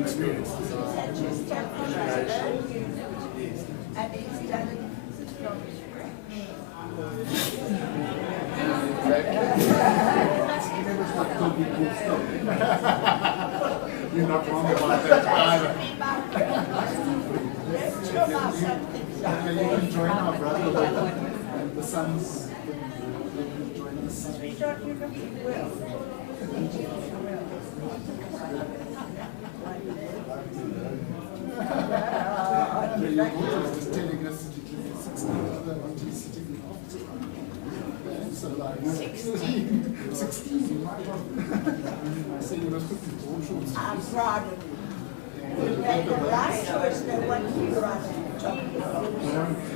Experience. And he's done it from scratch. You're not wrong about that either. You can join our brother and the sons. Join the sons. Your daughter was just telling us that you live 16 other aunties sitting after. So like 16. So you must put the ball shorts. I'm proud of you. You made the right choice, no one you run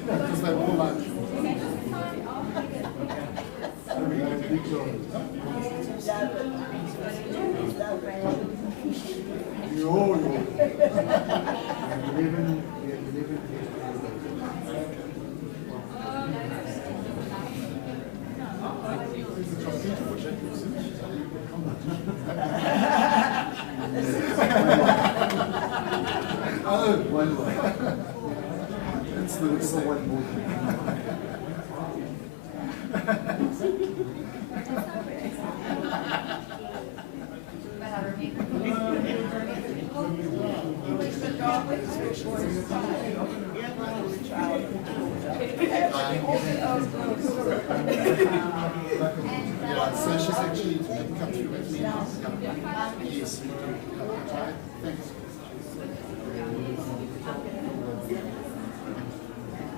Because they're all like. Oh, one more. It's the one more. Yeah, so she's actually come through with me now. Yes. Thanks.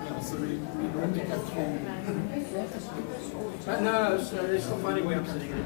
Yeah, so we normally come through. No, it's not funny when I'm sitting in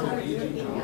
started eating now,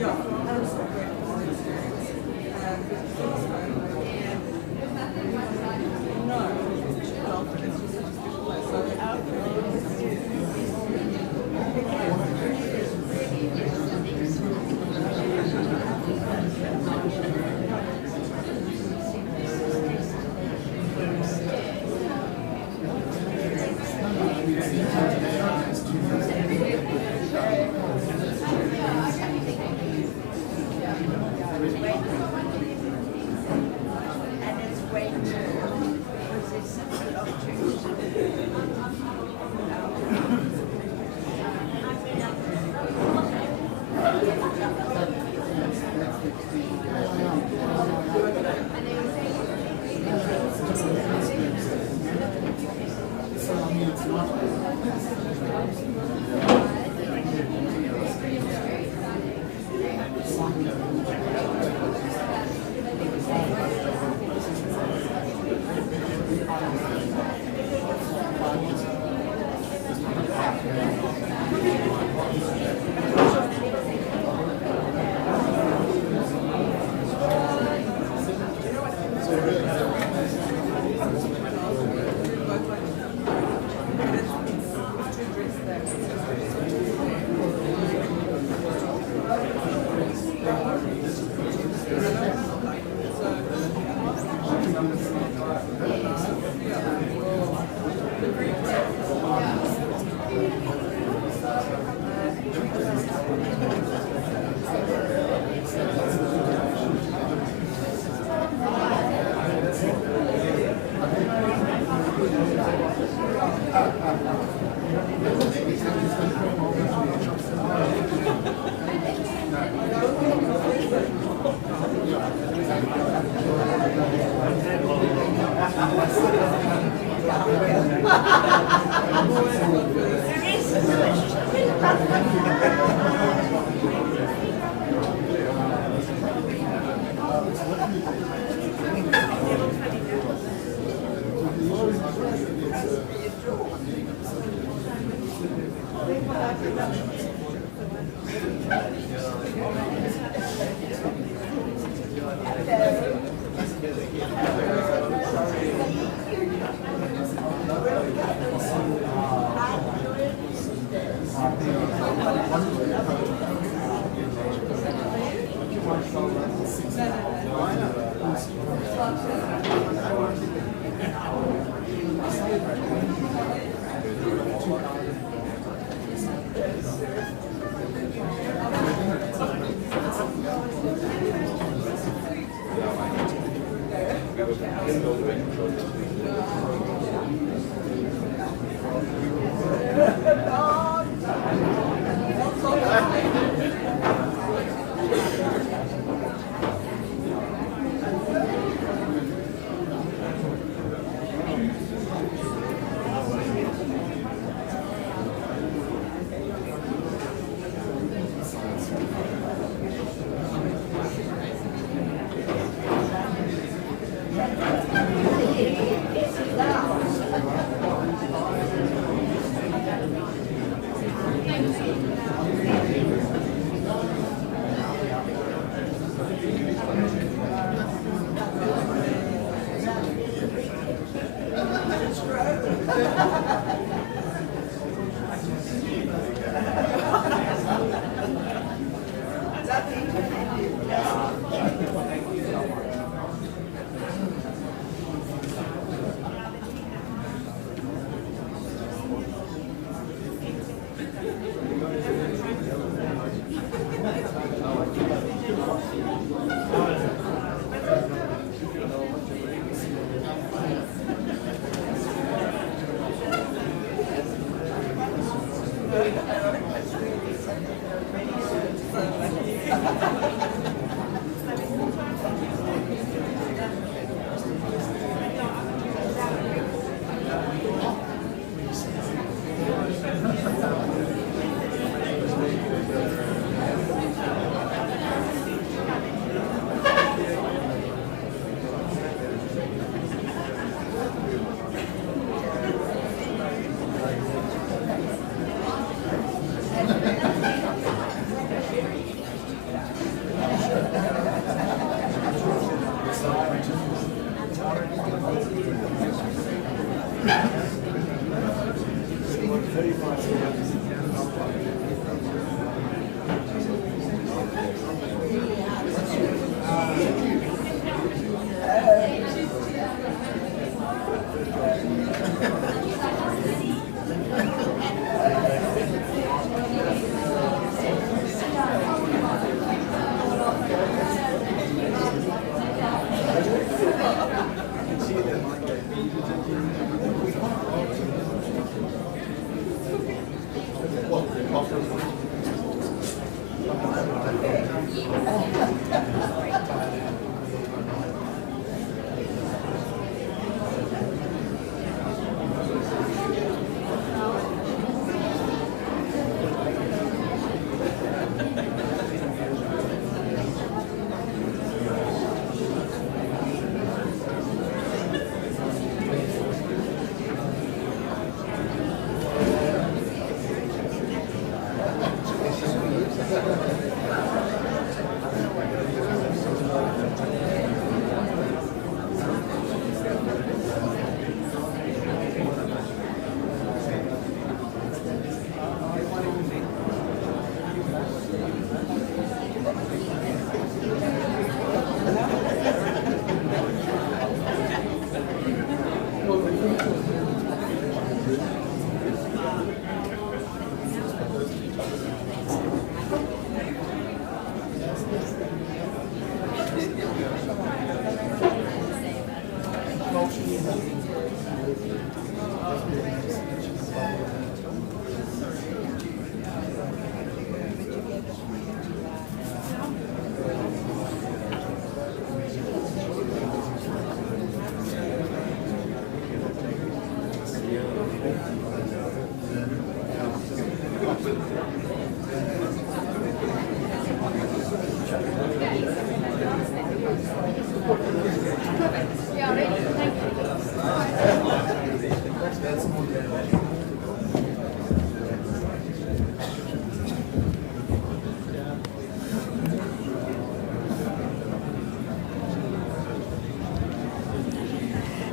Ja.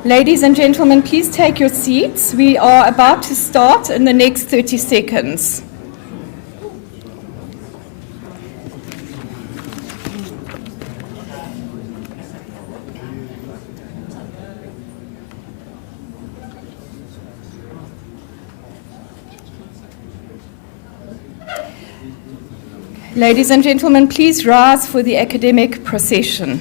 Ladies and gentlemen, please take your seats. We are about to start in the next 30 seconds. Ladies and gentlemen, please rise for the academic procession.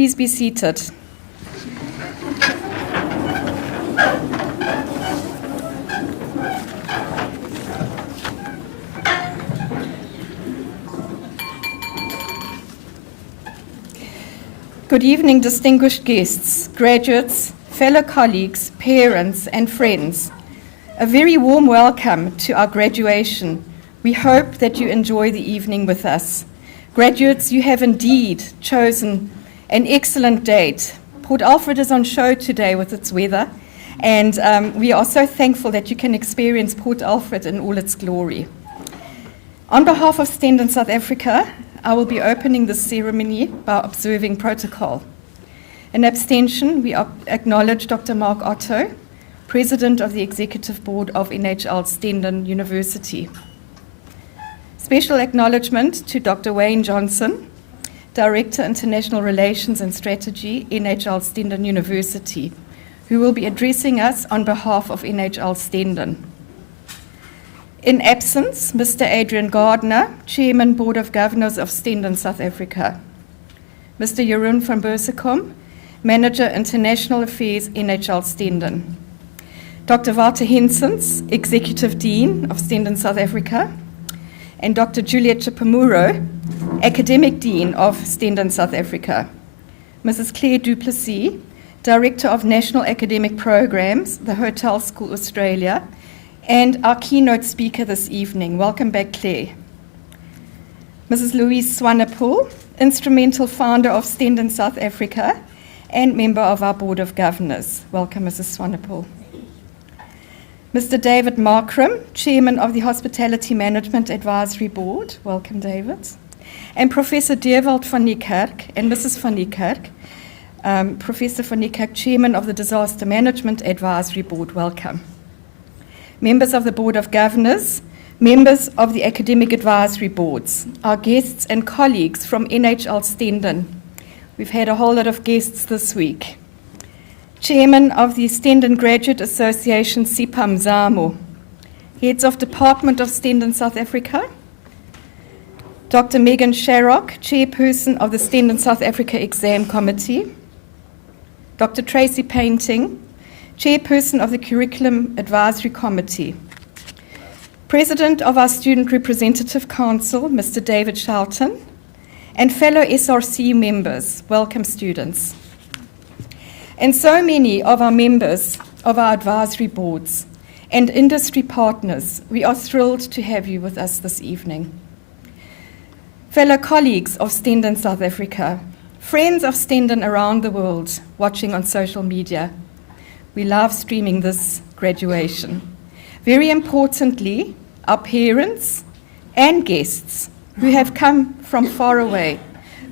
Please be seated. Good evening, distinguished guests, graduates, fellow colleagues, parents, and friends. A very warm welcome to our graduation. We hope that you enjoy the evening with us. Graduates, you have indeed chosen an excellent date. Port Alfred is on show today with its weather, And we are so thankful that you can experience Port Alfred in all its glory. On behalf of Stenden South Africa, I will be opening this ceremony by observing protocol. In abstention, we acknowledge Dr. Mark Otto, President of the Executive Board of NHL Stenden University. Special acknowledgement to Dr. Wayne Johnson, Director, International Relations and Strategy, NHL Stenden University, who will be addressing us on behalf of NHL Stenden. In absence, Mr. Adrian Gardner, Chairman, Board of Governors of Stenden South Africa. Mr. Jeroen van Bersekom, Manager, International Affairs, NHL Stenden. Dr. Wouter Hensens, Executive Dean of Stenden South Africa. And Dr. Juliet Chipamuro, Academic Dean of Stenden South Africa. Mrs. Claire Duplessis, Director of National Academic Programs, the Hotel School Australia, and our keynote speaker this evening. Welcome back, Claire. Mrs. Louise Swanepoel, instrumental founder of Stenden South Africa and member of our Board of Governors. Welcome, Mrs. Swanepoel. Mr. David Markram, Chairman of the Hospitality Management Advisory Board. Welcome, David. And Professor Dewald van Niekerk and Mrs. van Niekerk, Professor van Niekerk, Chairman of the Disaster Management Advisory Board. Welcome. Members of the Board of Governors, members of the Academic Advisory Boards, our guests and colleagues from NHL Stenden. We've had a whole lot of guests this week. Chairman of the Stenden Graduate Association, Sipam Zamo. Heads of Department of Stenden South Africa. Dr. Megan Sharrock, Chairperson of the Stenden South Africa Exam Committee. Dr. Tracy Painting, Chairperson of the Curriculum Advisory Committee. President of our Student Representative Council, Mr. David Shelton, and fellow SRC members. Welcome, students. And so many of our members of our advisory boards and industry partners, we are thrilled to have you with us this evening. Fellow colleagues of Stenden South Africa, friends of Stenden around the world watching on social media, we love streaming this graduation. Very importantly, our parents and guests who have come from far away,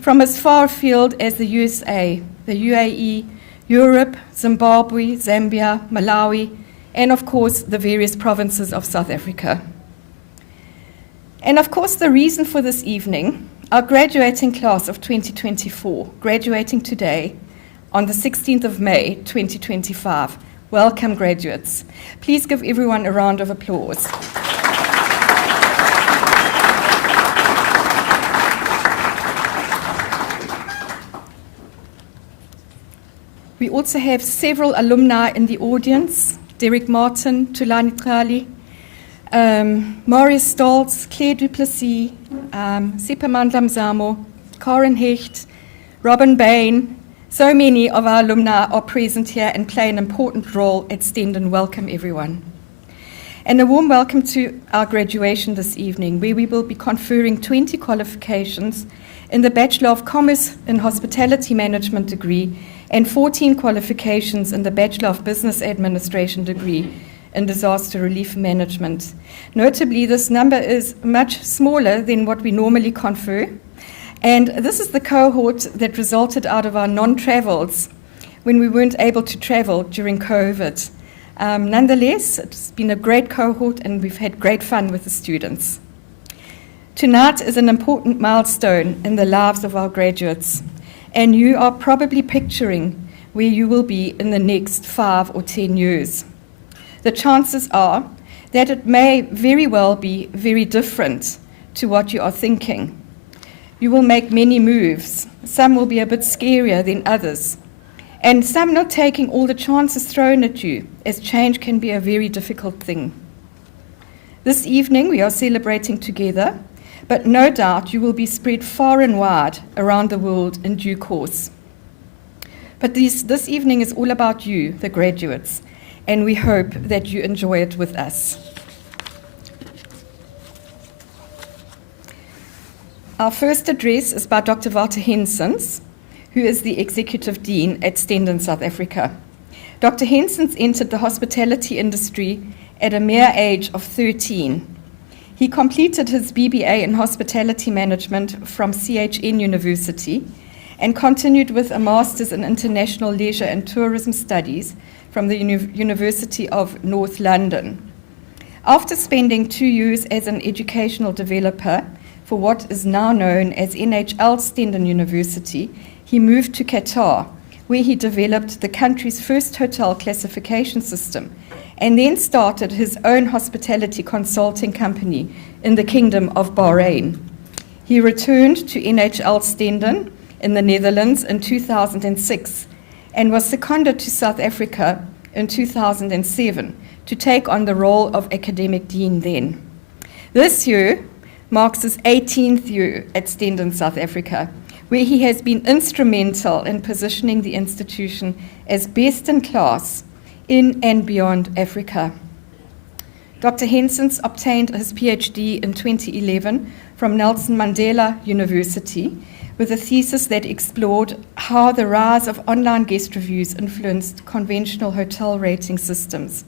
from as far afield as the USA, the UAE, Europe, Zimbabwe, Zambia, Malawi, and of course the various provinces of South Africa. And of course the reason for this evening, our graduating class of 2024, graduating today on the 16th of May 2025. Welcome, graduates. Please give everyone a round of applause. We also have several alumni in the audience: Derek Martin, Tulani Trali, Maurice Stolz, Claire Duplessis, Sipamandla Mzamo, Karen Hecht, Robin Bain. So many of our alumni are present here and play an important role at Stenden. Welcome, everyone. And a warm welcome to our graduation this evening, where we will be conferring 20 qualifications in the Bachelor of Commerce in Hospitality Management degree and 14 qualifications in the Bachelor of Business Administration degree in Disaster Relief Management. Notably, this number is much smaller than what we normally confer, and this is the cohort that resulted out of our non-travels when we weren't able to travel during COVID. Nonetheless, it's been a great cohort and we've had great fun with the students. Tonight is an important milestone in the lives of our graduates, and you are probably picturing where you will be in the next 5 or 10 years. The chances are that it may very well be very different to what you are thinking. You will make many moves. Some will be a bit scarier than others, and some not taking all the chances thrown at you, as change can be a very difficult thing. This evening we are celebrating together, but no doubt you will be spread far and wide around the world in due course. But this evening is all about you, the graduates, and we hope that you enjoy it with us. Our first address is by Dr. Wouter Hensens, who is the Executive Dean at Stenden South Africa. Dr. Hensons entered the hospitality industry at a mere age of 13. He completed his BBA in hospitality management from CHN University and continued with a master's in international leisure and tourism studies from the University of North London. After spending 2 years as an educational developer for what is now known as NHL Stenden University, he moved to Qatar, where he developed the country's first hotel classification system, and then started his own hospitality consulting company in the Kingdom of Bahrain. He returned to NHL Stenden in the Netherlands in 2006 and was seconded to South Africa in 2007 to take on the role of academic dean then. This year marks his 18th year at Stenden, South Africa, where he has been instrumental in positioning the institution as best in class in and beyond Africa. Dr. Hensons obtained his PhD in 2011 from Nelson Mandela University with a thesis that explored how the rise of online guest reviews influenced conventional hotel rating systems.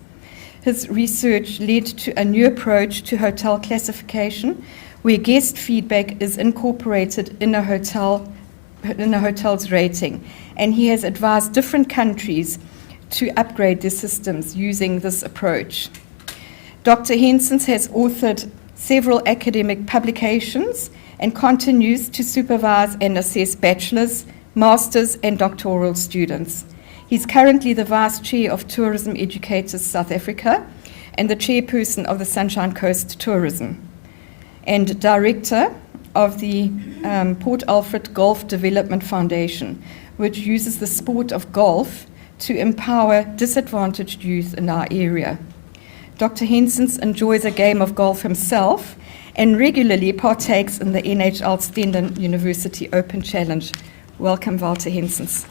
His research led to a new approach to hotel classification, where guest feedback is incorporated in a hotel's rating, and he has advised different countries to upgrade their systems using this approach. Dr. Hensons has authored several academic publications and continues to supervise and assess bachelor's, master's, and doctoral students. He's currently the Vice Chair of Tourism Educators South Africa and the Chairperson of the Sunshine Coast Tourism, and Director of the Port Alfred Golf Development Foundation, which uses the sport of golf to empower disadvantaged youth in our area. Dr. Hensons enjoys a game of golf himself and regularly partakes in the NHL Stenden University Open Challenge. Welcome, Walter Hensons.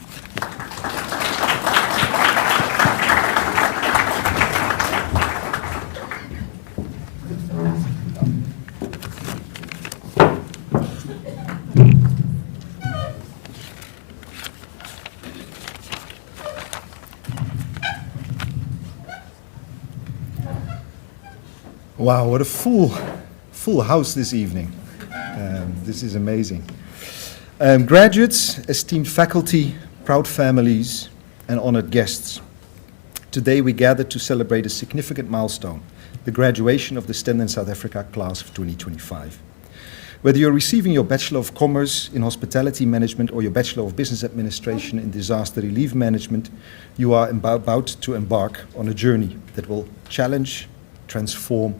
Wow, what a full house this evening. This is amazing. Graduates, esteemed faculty, proud families, and honored guests. Today we gather to celebrate a significant milestone, the graduation of the Stenden South Africa class of 2025. Whether you're receiving your Bachelor of Commerce in Hospitality Management or your Bachelor of Business Administration in Disaster Relief Management, you are about to embark on a journey that will challenge, transform,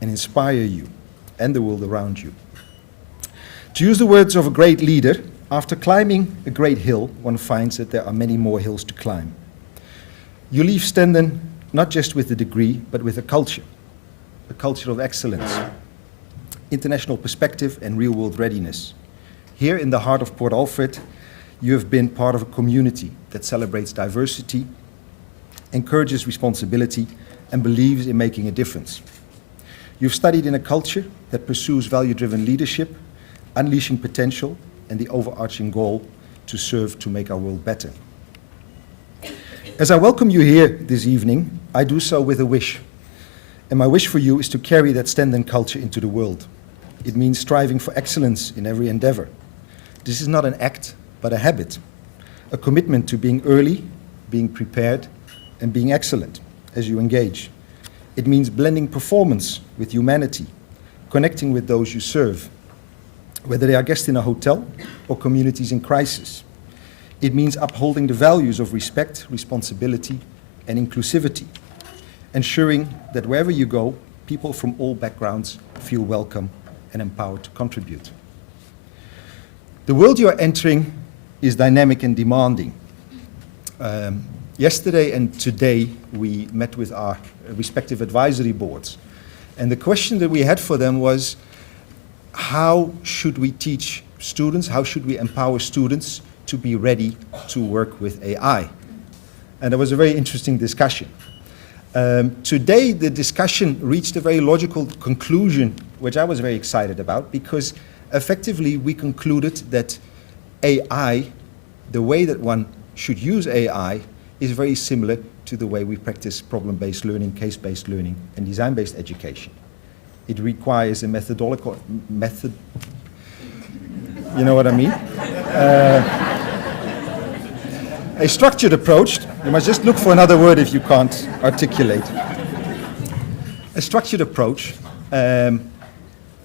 and inspire you and the world around you. To use the words of a great leader, after climbing a great hill, one finds that there are many more hills to climb. You leave Stenden not just with a degree, but with a culture of excellence, international perspective, and real-world readiness. Here in the heart of Port Alfred, you have been part of a community that celebrates diversity, encourages responsibility, and believes in making a difference. You've studied in a culture that pursues value-driven leadership, unleashing potential, and the overarching goal to serve to make our world better. As I welcome you here this evening, I do so with a wish. And my wish for you is to carry that Stenden culture into the world. It means striving for excellence in every endeavor. This is not an act, but a habit, a commitment to being early, being prepared, and being excellent as you engage. It means blending performance with humanity, connecting with those you serve, whether they are guests in a hotel or communities in crisis. It means upholding the values of respect, responsibility, and inclusivity, ensuring that wherever you go, people from all backgrounds feel welcome and empowered to contribute. The world you are entering is dynamic and demanding. Yesterday and today, we met with our respective advisory boards. And the question that we had for them was, how should we teach students, how should we empower students to be ready to work with AI? And it was a very interesting discussion. Today, the discussion reached a very logical conclusion, which I was very excited about, because effectively we concluded that AI, the way that one should use AI, is very similar to the way we practice problem-based learning, case-based learning, and design-based education. It requires a methodological method. You know what I mean? A structured approach. You must just look for another word if you can't articulate. A structured approach,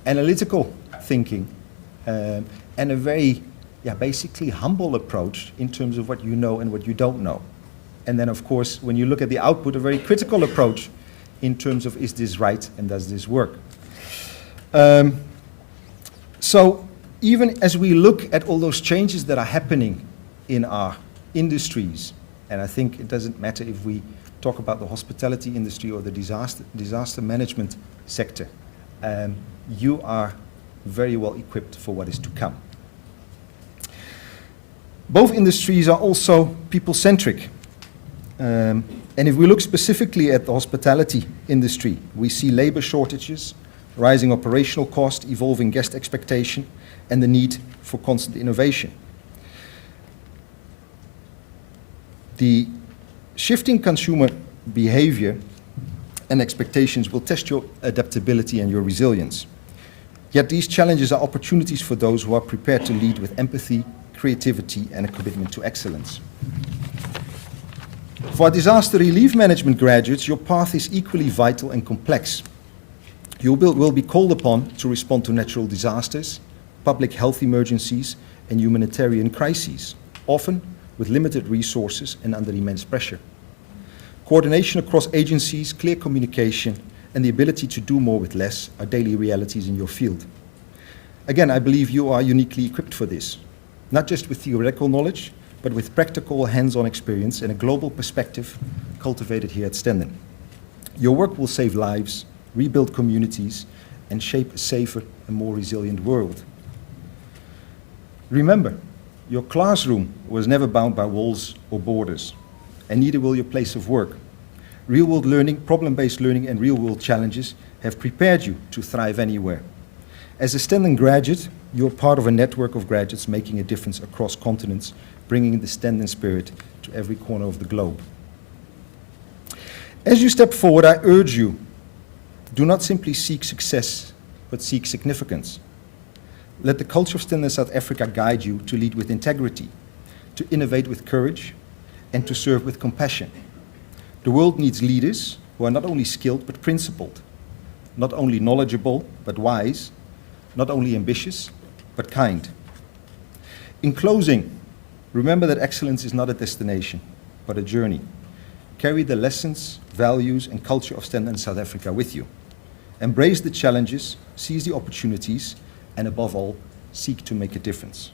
analytical thinking, and a very, basically humble approach in terms of what you know and what you don't know. And then, of course, when you look at the output, a very critical approach in terms of, is this right and does this work? So even as we look at all those changes that are happening in our industries, and I think it doesn't matter if we talk about the hospitality industry or the disaster management sector, you are very well equipped for what is to come. Both industries are also people-centric. And if we look specifically at the hospitality industry, we see labor shortages, rising operational cost, evolving guest expectation, and the need for constant innovation. The shifting consumer behavior and expectations will test your adaptability and your resilience. Yet these challenges are opportunities for those who are prepared to lead with empathy, creativity, and a commitment to excellence. For our disaster relief management graduates, your path is equally vital and complex. You will be called upon to respond to natural disasters, public health emergencies, and humanitarian crises, often with limited resources and under immense pressure. Coordination across agencies, clear communication, and the ability to do more with less are daily realities in your field. Again, I believe you are uniquely equipped for this, not just with theoretical knowledge, but with practical hands-on experience and a global perspective cultivated here at Stenden. Your work will save lives, rebuild communities, and shape a safer and more resilient world. Remember, your classroom was never bound by walls or borders, and neither will your place of work. Real-world learning, problem-based learning, and real-world challenges have prepared you to thrive anywhere. As a Stenden graduate, you're part of a network of graduates making a difference across continents, bringing the Stenden spirit to every corner of the globe. As you step forward, I urge you, do not simply seek success, but seek significance. Let the culture of Stenden South Africa guide you to lead with integrity, to innovate with courage, and to serve with compassion. The world needs leaders who are not only skilled, but principled, not only knowledgeable, but wise, not only ambitious, but kind. In closing, remember that excellence is not a destination, but a journey. Carry the lessons, values, and culture of Stenden South Africa with you. Embrace the challenges, seize the opportunities, and above all, seek to make a difference.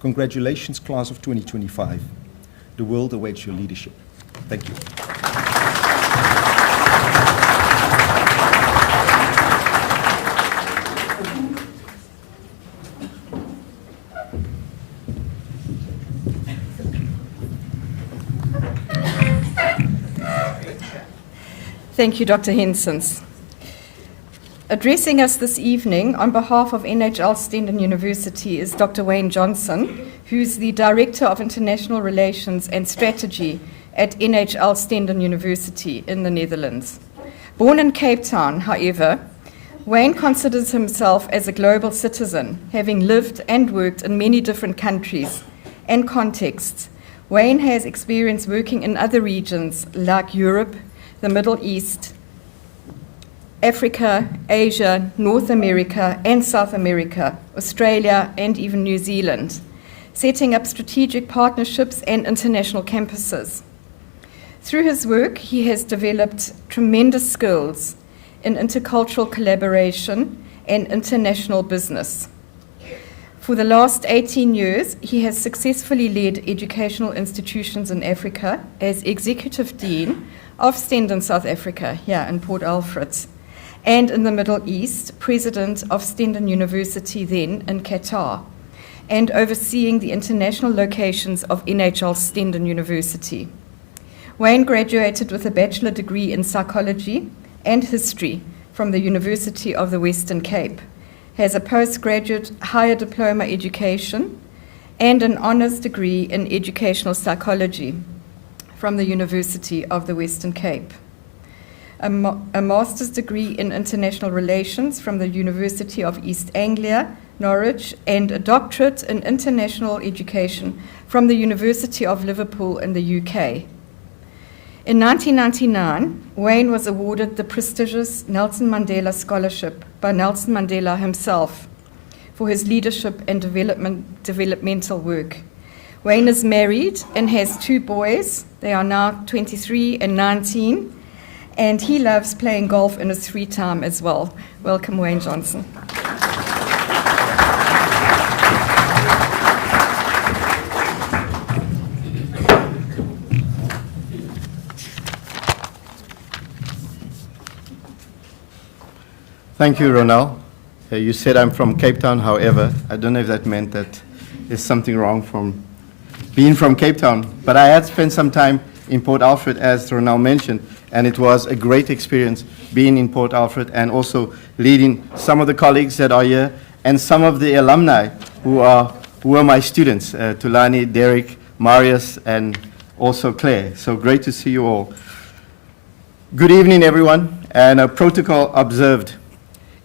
Congratulations, class of 2025. The world awaits your leadership. Thank you. Thank you, Dr. Hensons. Addressing us this evening on behalf of NHL Stenden University is Dr. Wayne Johnson, who's the Director of International Relations and Strategy at NHL Stenden University in the Netherlands. Born in Cape Town, however, Wayne considers himself as a global citizen, having lived and worked in many different countries and contexts. Wayne has experience working in other regions like Europe, the Middle East, Africa, Asia, North America, and South America, Australia, and even New Zealand, setting up strategic partnerships and international campuses. Through his work, he has developed tremendous skills in intercultural collaboration and international business. For the last 18 years, he has successfully led educational institutions in Africa as Executive Dean of Stenden South Africa, here in Port Alfred, and in the Middle East, President of Stenden University then in Qatar, and overseeing the international locations of NHL Stenden University. Wayne graduated with a bachelor degree in psychology and history from the University of the Western Cape, has a postgraduate higher diploma education, and an honors degree in educational psychology from the University of the Western Cape, a master's degree in international relations from the University of East Anglia, Norwich, and a doctorate in international education from the University of Liverpool in the UK. In 1999, Wayne was awarded the prestigious Nelson Mandela Scholarship by Nelson Mandela himself for his leadership and developmental work. Wayne is married and has 2 boys. They are now 23 and 19, and he loves playing golf in his free time as well. Welcome, Wayne Johnson. Thank you, Ronald. You said I'm from Cape Town, however, I don't know if that meant that there's something wrong from being from Cape Town, but I had spent some time in Port Alfred, as Ronald mentioned, and it was a great experience being in Port Alfred and also leading some of the colleagues that are here and some of the alumni who are my students, Tulani, Derek, Marius, and also Claire. So great to see you all. Good evening, everyone, and a protocol observed.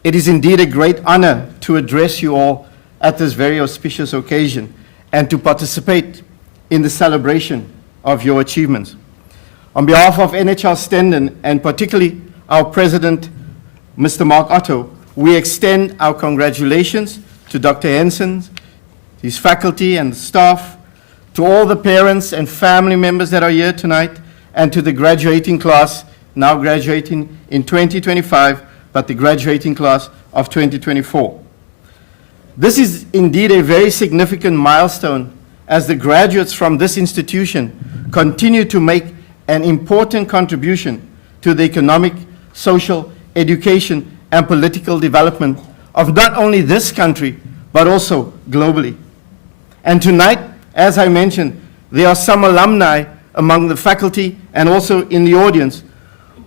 It is indeed a great honor to address you all at this very auspicious occasion and to participate in the celebration of your achievements. On behalf of NHL Stenden and particularly our president, Mr. Mark Otto, we extend our congratulations to Dr. Henson, his faculty and staff, to all the parents and family members that are here tonight, and to the graduating class, now graduating in 2025, but the graduating class of 2024. This is indeed a very significant milestone as the graduates from this institution continue to make an important contribution to the economic, social, education, and political development of not only this country, but also globally. And tonight, as I mentioned, there are some alumni among the faculty and also in the audience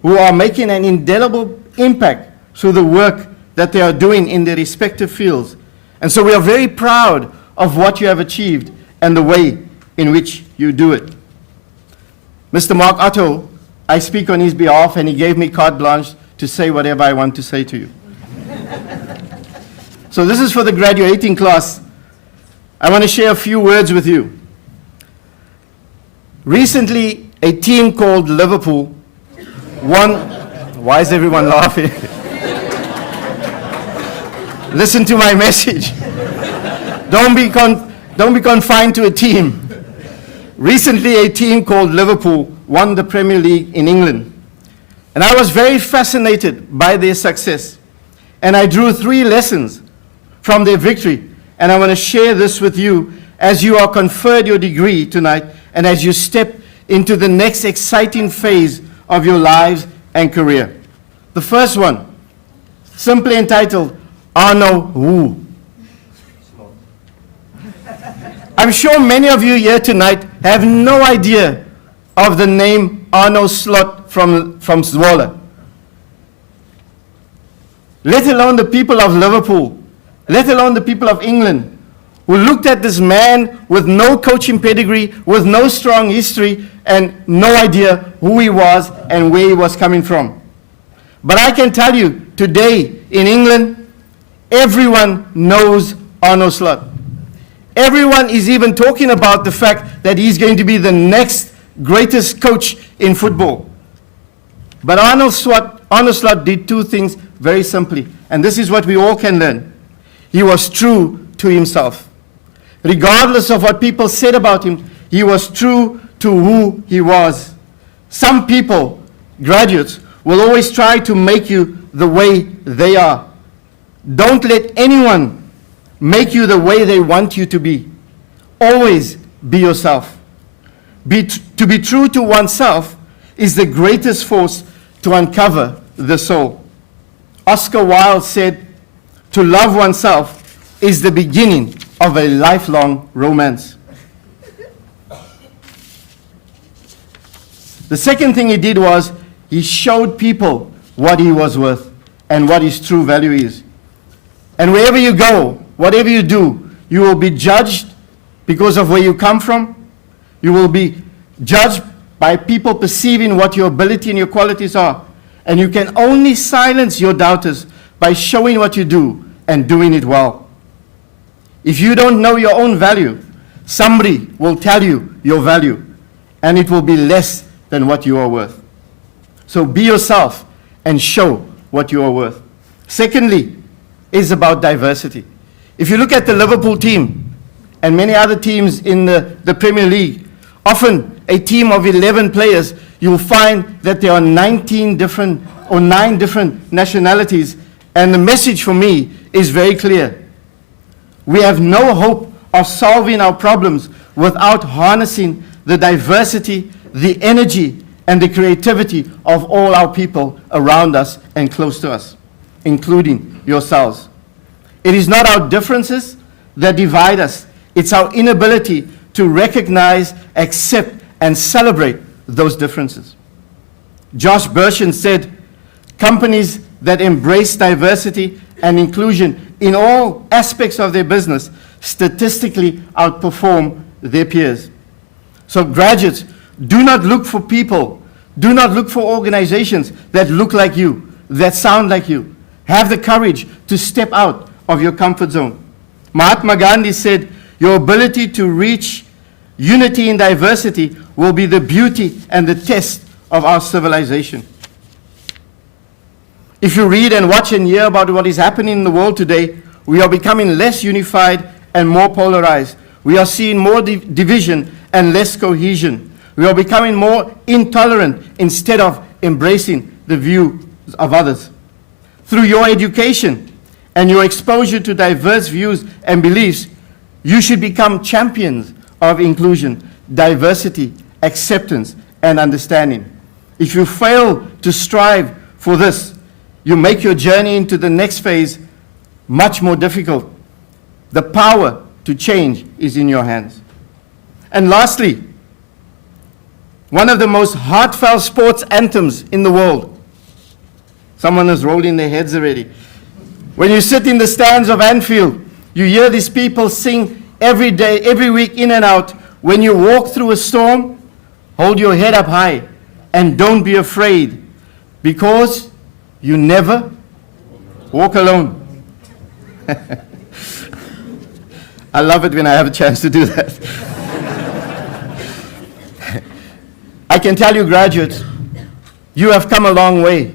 who are making an indelible impact through the work that they are doing in their respective fields. And so we are very proud of what you have achieved and the way in which you do it. Mr. Mark Otto, I speak on his behalf, and he gave me carte blanche to say whatever I want to say to you. So this is for the graduating class. I want to share a few words with you. Recently, a team called Liverpool won. Why is everyone laughing? Listen to my message. Don't be confined to a team. Recently, a team called Liverpool won the Premier League in England. And I was very fascinated by their success. And I drew 3 lessons from their victory. And I want to share this with you as you are conferred your degree tonight and as you step into the next exciting phase of your lives and career. The first one, simply entitled, Arno Who. I'm sure many of you here tonight have no idea of the name Arno Slot from Zwolle. Let alone the people of Liverpool, let alone the people of England, who looked at this man with no coaching pedigree, with no strong history, and no idea who he was and where he was coming from. But I can tell you, today in England, everyone knows Arno Slot. Everyone is even talking about the fact that he's going to be the next greatest coach in football. But Arno Slot did 2 things very simply, and this is what we all can learn. He was true to himself. Regardless of what people said about him, he was true to who he was. Some people, graduates, will always try to make you the way they are. Don't let anyone make you the way they want you to be. Always be yourself. To be true to oneself is the greatest force to uncover the soul. Oscar Wilde said, to love oneself is the beginning of a lifelong romance. The second thing he did was he showed people what he was worth and what his true value is. And wherever you go, whatever you do, you will be judged because of where you come from. You will be judged by people perceiving what your ability and your qualities are. And you can only silence your doubters by showing what you do and doing it well. If you don't know your own value, somebody will tell you your value, and it will be less than what you are worth. So be yourself and show what you are worth. Secondly, is about diversity. If you look at the Liverpool team and many other teams in the Premier League, often a team of 11 players, you'll find that there are 9 different nationalities, and the message for me is very clear. We have no hope of solving our problems without harnessing the diversity, the energy, and the creativity of all our people around us and close to us, including yourselves. It is not our differences that divide us. It's our inability to recognize, accept, and celebrate those differences. Josh Bershin said, companies that embrace diversity and inclusion in all aspects of their business statistically outperform their peers. So graduates, do not look for people, do not look for organizations that look like you, that sound like you. Have the courage to step out of your comfort zone. Mahatma Gandhi said, your ability to reach unity in diversity will be the beauty and the test of our civilization. If you read and watch and hear about what is happening in the world today, we are becoming less unified and more polarized. We are seeing more division and less cohesion. We are becoming more intolerant instead of embracing the views of others. Through your education and your exposure to diverse views and beliefs, you should become champions of inclusion, diversity, acceptance, and understanding. If you fail to strive for this, you make your journey into the next phase much more difficult. The power to change is in your hands. And lastly, one of the most heartfelt sports anthems in the world. Someone is rolling their heads already. When you sit in the stands of Anfield, you hear these people sing every day, every week, in and out. When you walk through a storm, hold your head up high and don't be afraid, because you never walk alone. I love it when I have a chance to do that. I can tell you, graduates, you have come a long way.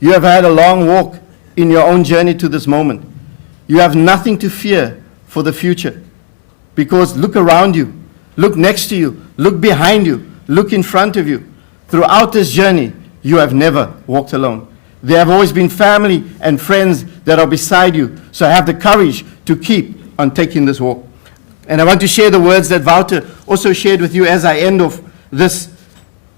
You have had a long walk in your own journey to this moment. You have nothing to fear for the future, because look around you, look next to you, look behind you, look in front of you. Throughout this journey, you have never walked alone. There have always been family and friends that are beside you, so have the courage to keep on taking this walk. And I want to share the words that Wouter also shared with you as I end off this.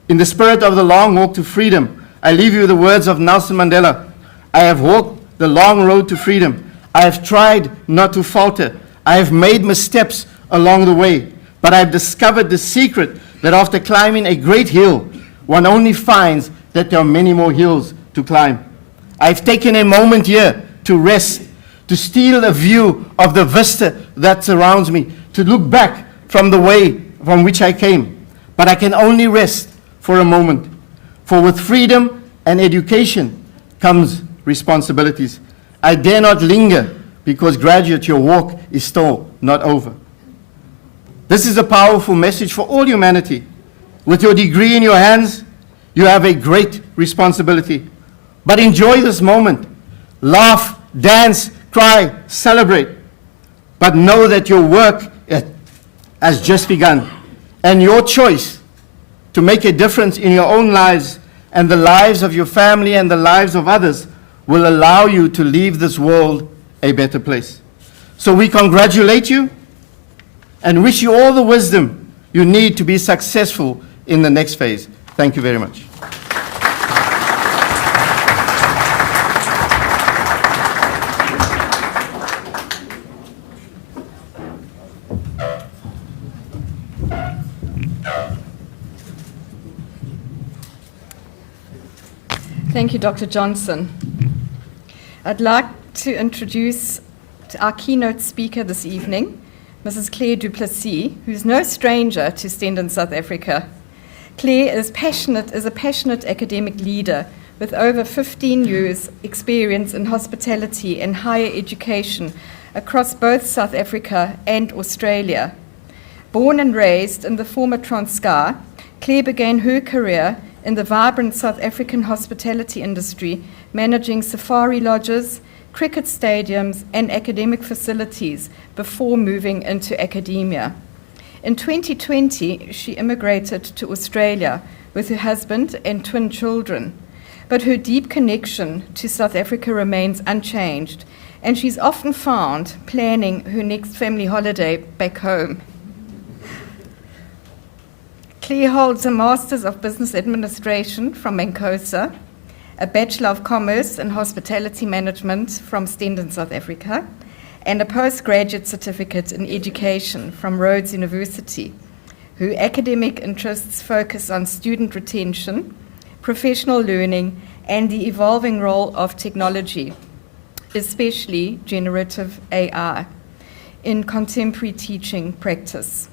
In the spirit of the long walk to freedom, I leave you the words of Nelson Mandela. I have walked the long road to freedom. I have tried not to falter. I have made missteps along the way, but I have discovered the secret that after climbing a great hill, one only finds that there are many more hills to climb. I've taken a moment here to rest, to steal a view of the vista that surrounds me, to look back from the way from which I came. But I can only rest for a moment, for with freedom and education comes responsibilities. I dare not linger, because graduate, your walk is still not over. This is a powerful message for all humanity. With your degree in your hands, you have a great responsibility. But enjoy this moment. Laugh, dance, cry, celebrate. But know that your work has just begun. And your choice to make a difference in your own lives and the lives of your family and the lives of others will allow you to leave this world a better place. So we congratulate you and wish you all the wisdom you need to be successful in the next phase. Thank you very much. Thank you, Dr. Johnson. I'd like to introduce our keynote speaker this evening, Mrs. Claire du Plessis, who's no stranger to Stenden, South Africa. Claire is a passionate academic leader with over 15 years' experience in hospitality and higher education across both South Africa and Australia. Born and raised in the former Transkei, Claire began her career in the vibrant South African hospitality industry, managing safari lodges, cricket stadiums, and academic facilities before moving into academia. In 2020, she immigrated to Australia with her husband and twin children. But her deep connection to South Africa remains unchanged, and she's often found planning her next family holiday back home. Claire holds a Master's of Business Administration from Mancosa, a Bachelor of Commerce in Hospitality Management from Stenden, South Africa, and a postgraduate certificate in education from Rhodes University. Her academic interests focus on student retention, professional learning, and the evolving role of technology, especially generative AI, in contemporary teaching practice.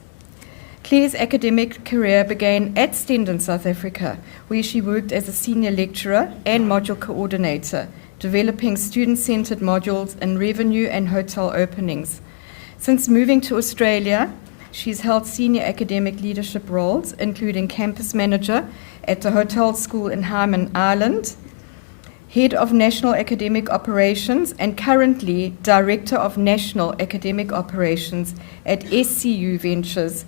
Claire's academic career began at Stenden, South Africa, where she worked as a senior lecturer and module coordinator, developing student-centered modules in revenue and hotel openings. Since moving to Australia, she's held senior academic leadership roles, including campus manager at the Hotel School in Hyman Island, head of National Academic Operations, and currently Director of National Academic Operations at SCU Ventures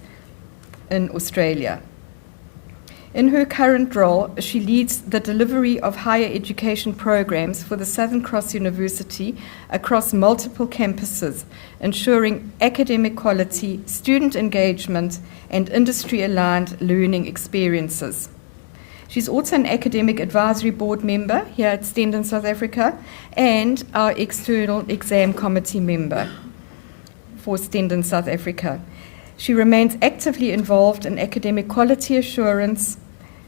in Australia. In her current role, she leads the delivery of higher education programs for the Southern Cross University across multiple campuses, ensuring academic quality, student engagement, and industry-aligned learning experiences. She's also an academic advisory board member here at Stenden, South Africa, and our external exam committee member for Stenden, South Africa. She remains actively involved in academic quality assurance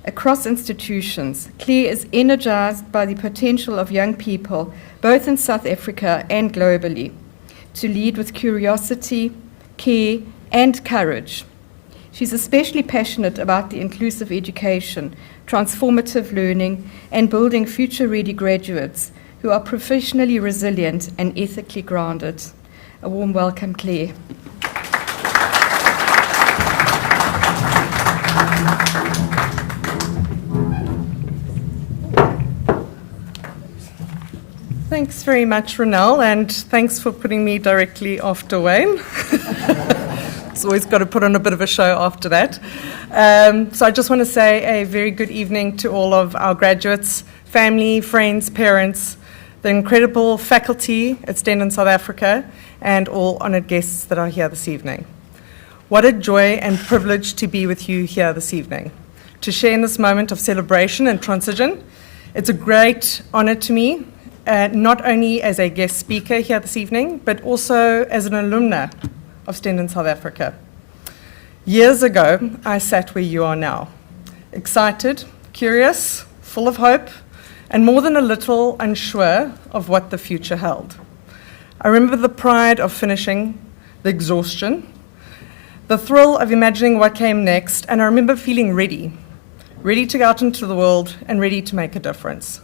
across institutions. Claire is energized by the potential of young people, both in South Africa and globally, to lead with curiosity, care, and courage. She's especially passionate about the inclusive education, transformative learning, and building future-ready graduates who are professionally resilient and ethically grounded. A warm welcome, Claire. Thanks very much, Ronelle, and thanks for putting me directly after Wayne. It's always got to put on a bit of a show after that. So I just want to say a very good evening to all of our graduates, family, friends, parents, the incredible faculty at Stenden, South Africa, and all honoured guests that are here this evening. What a joy and privilege to be with you here this evening, to share in this moment of celebration and transition. It's a great honour to me, not only as a guest speaker here this evening, but also as an alumna of Stenden, South Africa. Years ago, I sat where you are now, excited, curious, full of hope, and more than a little unsure of what the future held. I remember the pride of finishing, the exhaustion, the thrill of imagining what came next, and I remember feeling ready to go out into the world and ready to make a difference.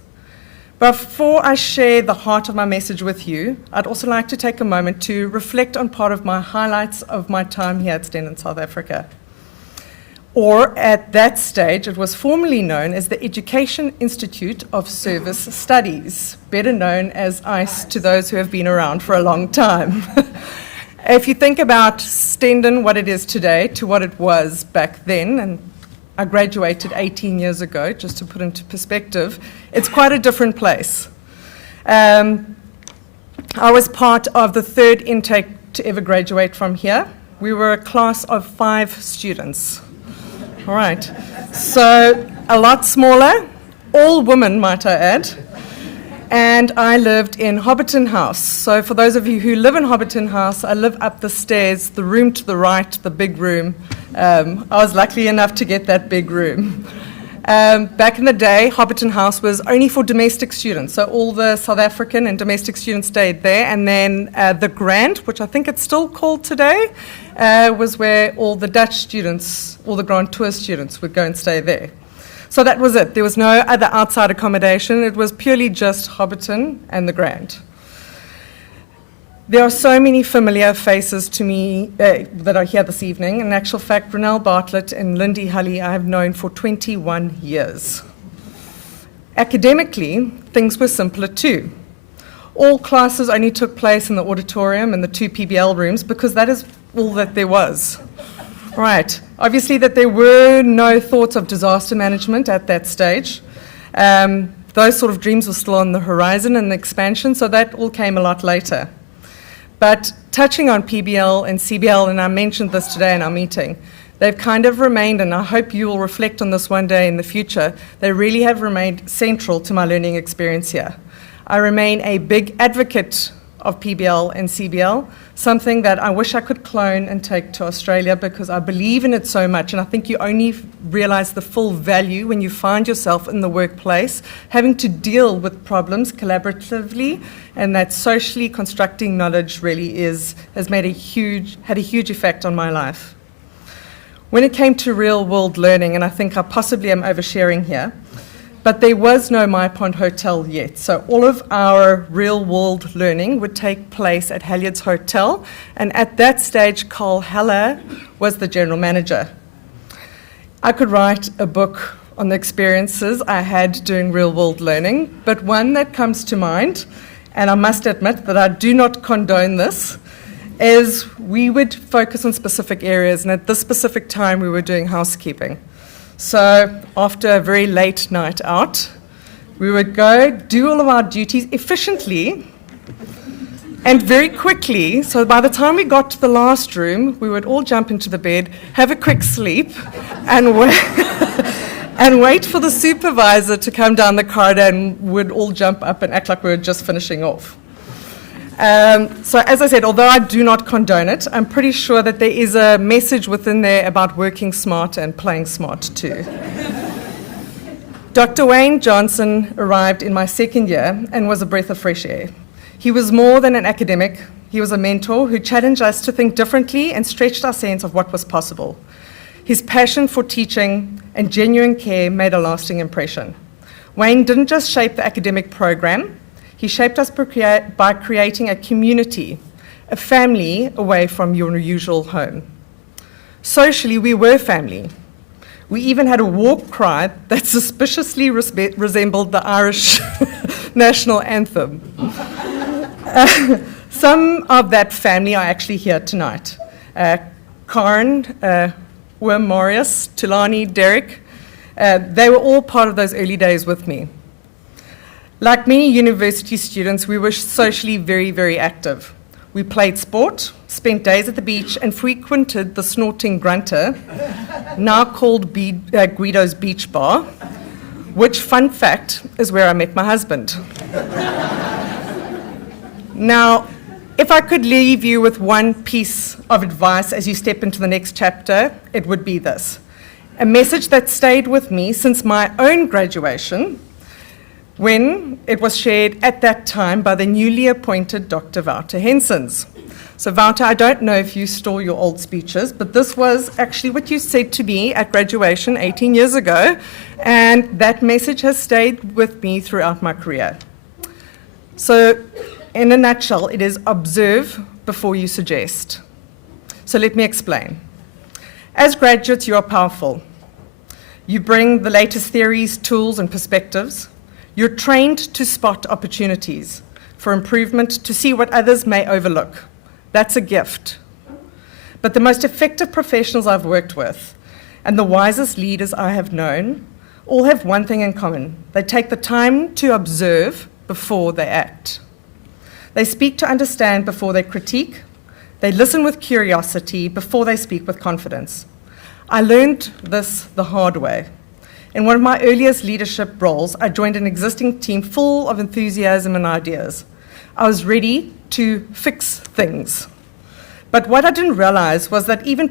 Before I share the heart of my message with you, I'd also like to take a moment to reflect on part of my highlights of my time here at Stenden, South Africa. Or at that stage, it was formerly known as the Education Institute of Service Studies, better known as ICE to those who have been around for a long time. If you think about Stenden, what it is today, to what it was back then, and I graduated 18 years ago, just to put into perspective, it's quite a different place. I was part of the third intake to ever graduate from here. We were a class of 5 students. All right, so a lot smaller, all women, might I add. And I lived in Hobbiton House. So for those of you who live in Hobbiton House, I live up the stairs, the room to the right, the big room. I was lucky enough to get that big room. Back in the day, Hobbiton House was only for domestic students, so all the South African and domestic students stayed there, and then the Grand, which I think it's still called today, was where all the Dutch students, all the Grand Tour students would go and stay there. So that was it. There was no other outside accommodation. It was purely just Hobbiton and the Grand. There are so many familiar faces to me that are here this evening. In actual fact, Ronelle Bartlett and Lindy Hully I have known for 21 years. Academically, things were simpler too. All classes only took place in the auditorium and the 2 PBL rooms because that is all that there was. Right. Obviously that there were no thoughts of disaster management at that stage. Those sort of dreams were still on the horizon and the expansion, so that all came a lot later. But touching on PBL and CBL, and I mentioned this today in our meeting, they've kind of remained, and I hope you will reflect on this one day in the future, they really have remained central to my learning experience here. I remain a big advocate of PBL and CBL, something that I wish I could clone and take to Australia because I believe in it so much, and I think you only realize the full value when you find yourself in the workplace having to deal with problems collaboratively, and that socially constructing knowledge really has had a huge effect on my life. When it came to real world learning, and I think I possibly am oversharing here, but there was no My Pond Hotel yet. So all of our real-world learning would take place at Halyards Hotel. And at that stage, Carl Haller was the general manager. I could write a book on the experiences I had doing real-world learning, but one that comes to mind, and I must admit that I do not condone this, is we would focus on specific areas. And at this specific time, we were doing housekeeping. So after a very late night out, we would go do all of our duties efficiently and very quickly. So by the time we got to the last room, we would all jump into the bed, have a quick sleep, and wait for the supervisor to come down the corridor, and we'd all jump up and act like we were just finishing off. So as I said, although I do not condone it, I'm pretty sure that there is a message within there about working smart and playing smart too. Dr. Wayne Johnson arrived in my second year and was a breath of fresh air. He was more than an academic. He was a mentor who challenged us to think differently and stretched our sense of what was possible. His passion for teaching and genuine care made a lasting impression. Wayne didn't just shape the academic program, he shaped us by creating a community, a family away from your usual home. Socially, we were family. We even had a war cry that suspiciously resembled the Irish national anthem. Some of that family are actually here tonight. Karen, Wim, Marius, Tulani, Derek, they were all part of those early days with me. Like many university students, we were socially very, very active. We played sport, spent days at the beach, and frequented the Snorting Grunter, now called Guido's Beach Bar, which, fun fact, is where I met my husband. Now, if I could leave you with one piece of advice as you step into the next chapter, it would be this. A message that stayed with me since my own graduation, when it was shared at that time by the newly appointed Dr. Wouter Hensons. So Wouter, I don't know if you store your old speeches, but this was actually what you said to me at graduation 18 years ago, and that message has stayed with me throughout my career. So in a nutshell, it is observe before you suggest. So let me explain. As graduates, you are powerful. You bring the latest theories, tools, and perspectives. You're trained to spot opportunities for improvement, to see what others may overlook. That's a gift. But the most effective professionals I've worked with and the wisest leaders I have known all have one thing in common. They take the time to observe before they act. They speak to understand before they critique. They listen with curiosity before they speak with confidence. I learned this the hard way. In one of my earliest leadership roles, I joined an existing team full of enthusiasm and ideas. I was ready to fix things. But what I didn't realize was that even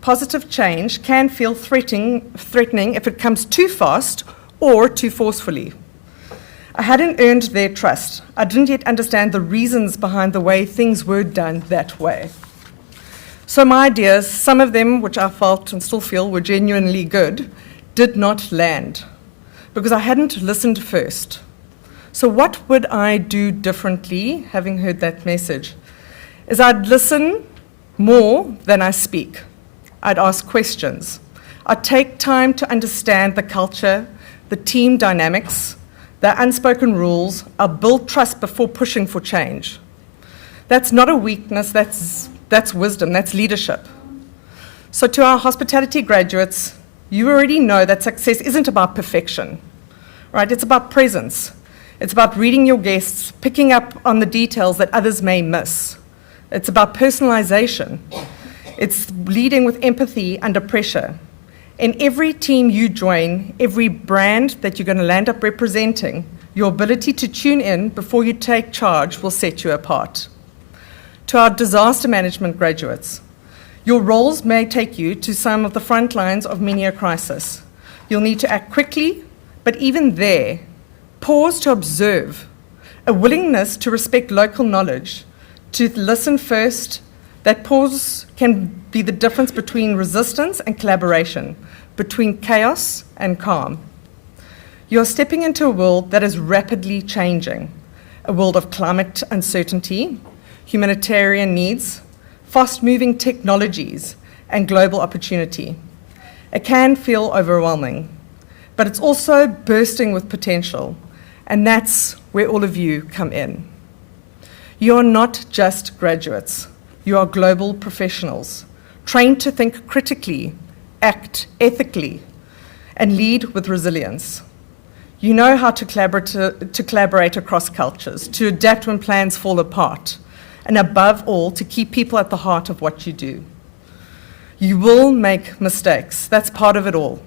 positive change can feel threatening if it comes too fast or too forcefully. I hadn't earned their trust. I didn't yet understand the reasons behind the way things were done that way. So my ideas, some of them which I felt and still feel were genuinely good, did not land because I hadn't listened first. So what would I do differently, having heard that message? Is I'd listen more than I speak. I'd ask questions. I'd take time to understand the culture, the team dynamics, the unspoken rules. I'd build trust before pushing for change. That's not a weakness, that's wisdom, that's leadership. So to our hospitality graduates, you already know that success isn't about perfection, right? It's about presence. It's about reading your guests, picking up on the details that others may miss. It's about personalization. It's leading with empathy under pressure. In every team you join, every brand that you're going to land up representing, your ability to tune in before you take charge will set you apart. To our disaster management graduates, your roles may take you to some of the front lines of many a crisis. You'll need to act quickly, but even there, pause to observe, a willingness to respect local knowledge, to listen first. That pause can be the difference between resistance and collaboration, between chaos and calm. You're stepping into a world that is rapidly changing, a world of climate uncertainty, humanitarian needs, fast-moving technologies, and global opportunity. It can feel overwhelming, but it's also bursting with potential, and that's where all of you come in. You're not just graduates. You are global professionals, trained to think critically, act ethically, and lead with resilience. You know how to collaborate across cultures, to adapt when plans fall apart, and above all, to keep people at the heart of what you do. You will make mistakes. That's part of it all.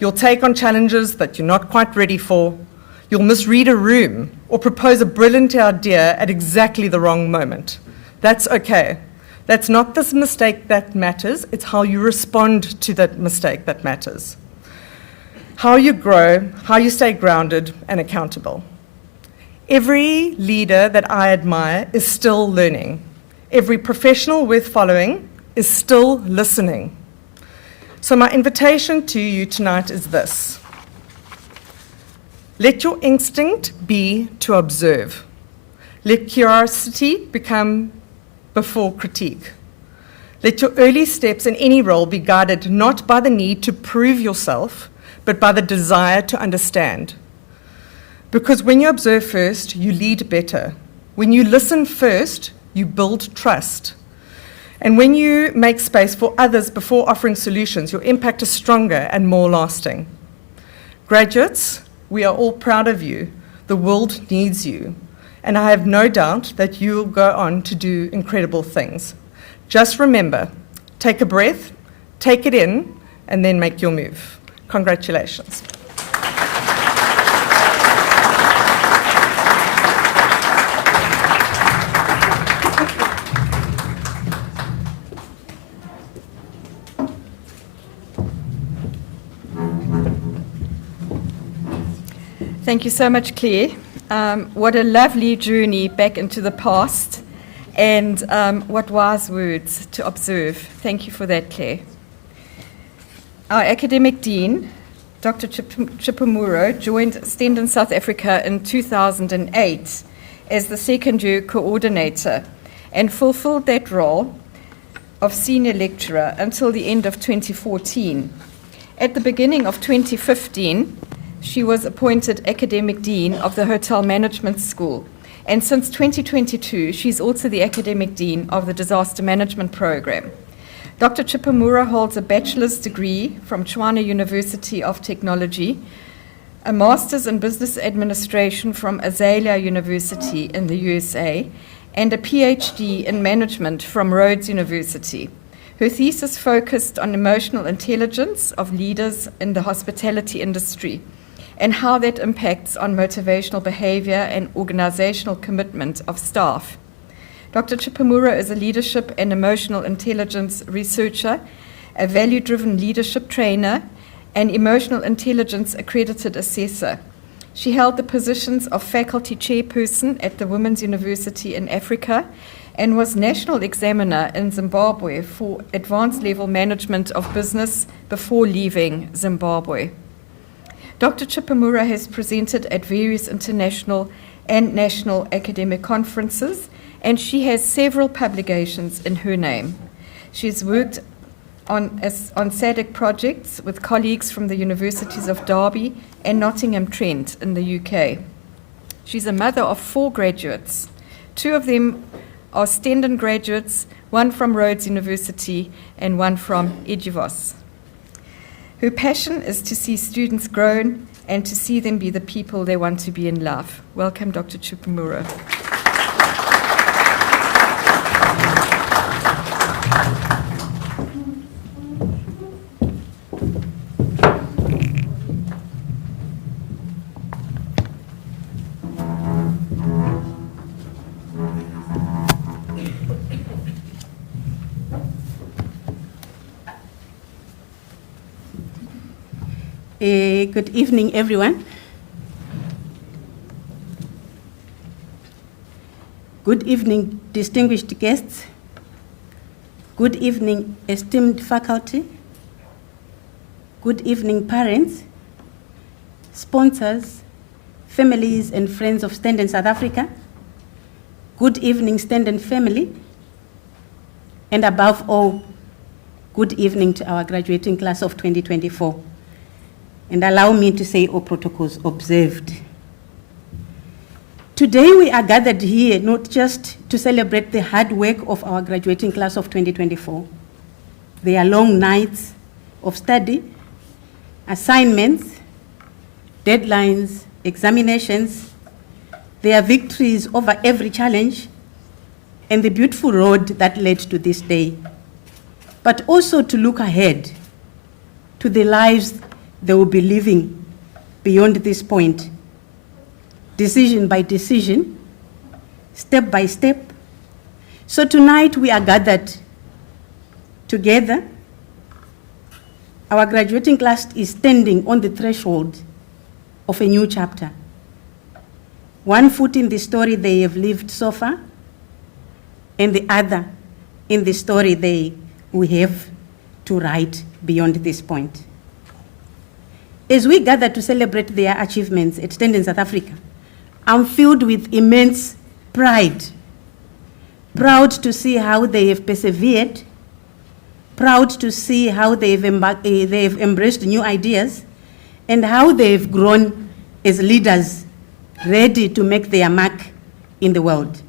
You'll take on challenges that you're not quite ready for. You'll misread a room or propose a brilliant idea at exactly the wrong moment. That's okay. That's not the mistake that matters. It's how you respond to that mistake that matters. How you grow, how you stay grounded and accountable. Every leader that I admire is still learning. Every professional worth following is still listening. So my invitation to you tonight is this. Let your instinct be to observe. Let curiosity become before critique. Let your early steps in any role be guided not by the need to prove yourself, but by the desire to understand. Because when you observe first, you lead better. When you listen first, you build trust. And when you make space for others before offering solutions, your impact is stronger and more lasting. Graduates, we are all proud of you. The world needs you. And I have no doubt that you will go on to do incredible things. Just remember, take a breath, take it in, and then make your move. Congratulations. Thank you so much, Claire. What a lovely journey back into the past, and what wise words to observe. Thank you for that, Claire. Our academic dean, Dr. Chipamuro, joined Stenden, South Africa in 2008 as the second-year coordinator and fulfilled that role of senior lecturer until the end of 2014. At the beginning of 2015, she was appointed academic dean of the Hotel Management School. And since 2022, she's also the academic dean of the Disaster Management Program. Dr. Chipamura holds a bachelor's degree from Tshwane University of Technology, a master's in business administration from Azalea University in the USA, and a PhD in management from Rhodes University. Her thesis focused on emotional intelligence of leaders in the hospitality industry and how that impacts on motivational behavior and organizational commitment of staff. Dr. Chipamura is a leadership and emotional intelligence researcher a value-driven leadership trainer, and emotional intelligence accredited assessor. She held the positions of faculty chairperson at the Women's University in Africa and was national examiner in Zimbabwe for advanced level management of business before leaving Zimbabwe. Dr. Chipamura has presented at various international and national academic conferences, and she has several publications in her name. She's worked on SADC projects with colleagues from the universities of Derby and Nottingham Trent in the UK. She's a mother of 4 graduates. 2 of them are Stenden graduates, 1 from Rhodes University and 1 from Eduvos. Her passion is to see students grow and to see them be the people they want to be in life. Welcome, Dr. Chipamura. Good evening, everyone. Good evening, distinguished guests. Good evening, esteemed faculty. Good evening, parents, sponsors, families, and friends of Stenden, South Africa. Good evening, Stenden family. And above all, good evening to our graduating class of 2024. And allow me to say all protocols observed. Today we are gathered here not just to celebrate the hard work of our graduating class of 2024. They are long nights of study, assignments, deadlines, examinations. They are victories over every challenge and the beautiful road that led to this day. But also to look ahead to the lives they will be living beyond this point, decision by decision, step by step. So tonight we are gathered together. Our graduating class is standing on the threshold of a new chapter. One foot in the story they have lived so far, and the other in the story they will have to write beyond this point. As we gather to celebrate their achievements at Stenden, South Africa, I'm filled with immense pride. Proud to see how they have persevered, proud to see how they have embraced new ideas, and how they have grown as leaders ready to make their mark in the world.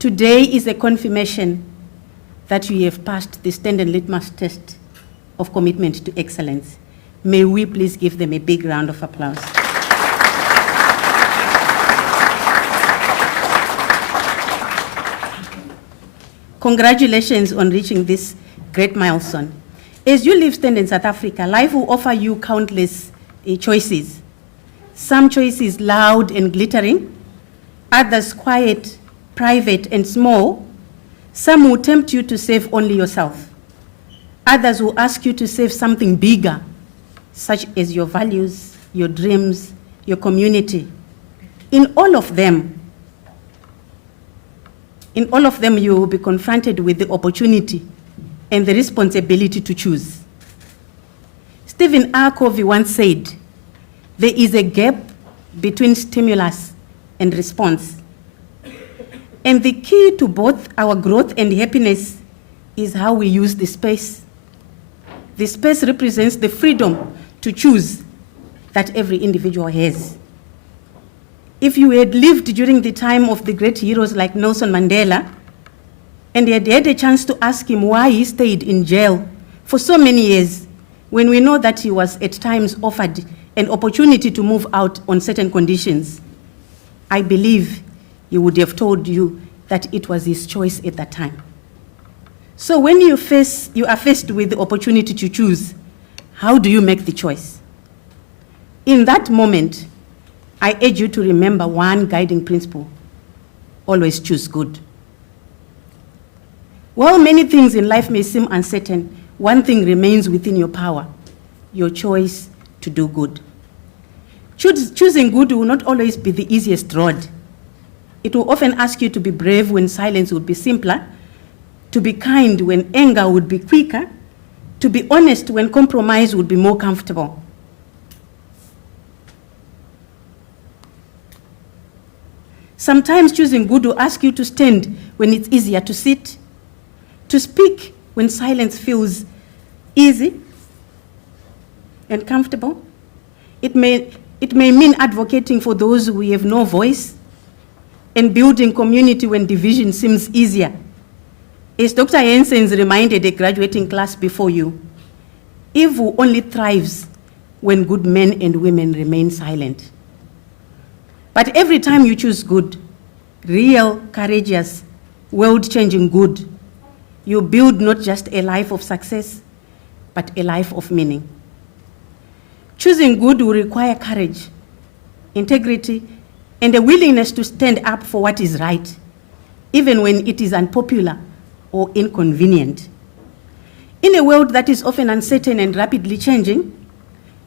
Today is a confirmation that you have passed the Stenden litmus test of commitment to excellence. May we please give them a big round of applause. Congratulations on reaching this great milestone. As you live Stenden in South Africa, life will offer you countless choices. Some choices loud and glittering, others quiet, private, and small. Some will tempt you to save only yourself. Others will ask you to save something bigger, such as your values, your dreams, your community. In all of them, you will be confronted with the opportunity and the responsibility to choose. Stephen R. Covey once said, there is a gap between stimulus and response. And the key to both our growth and happiness is how we use the space. The space represents the freedom to choose that every individual has. If you had lived during the time of the great heroes like Nelson Mandela, and had had a chance to ask him why he stayed in jail for so many years, when we know that he was at times offered an opportunity to move out on certain conditions, I believe he would have told you that it was his choice at that time. So when you are faced with the opportunity to choose, how do you make the choice? In that moment, I urge you to remember one guiding principle: always choose good. While many things in life may seem uncertain, one thing remains within your power: your choice to do good. Choosing good will not always be the easiest road. It will often ask you to be brave when silence would be simpler, to be kind when anger would be quicker, to be honest when compromise would be more comfortable. Sometimes choosing good will ask you to stand when it's easier to sit, to speak when silence feels easy and comfortable. It may mean advocating for those who have no voice and building community when division seems easier. As Dr. Jensen's reminded a graduating class before you, evil only thrives when good men and women remain silent. But every time you choose good, real, courageous, world-changing good, you build not just a life of success, but a life of meaning. Choosing good will require courage, integrity, and a willingness to stand up for what is right, even when it is unpopular or inconvenient. In a world that is often uncertain and rapidly changing,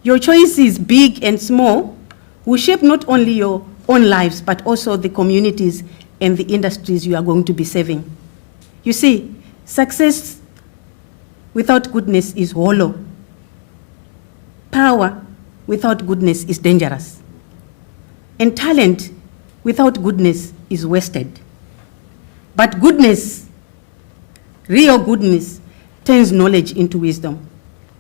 your choices, big and small, will shape not only your own lives, but also the communities and the industries you are going to be serving. You see, success without goodness is hollow. Power without goodness is dangerous. And talent without goodness is wasted. But goodness, real goodness, turns knowledge into wisdom,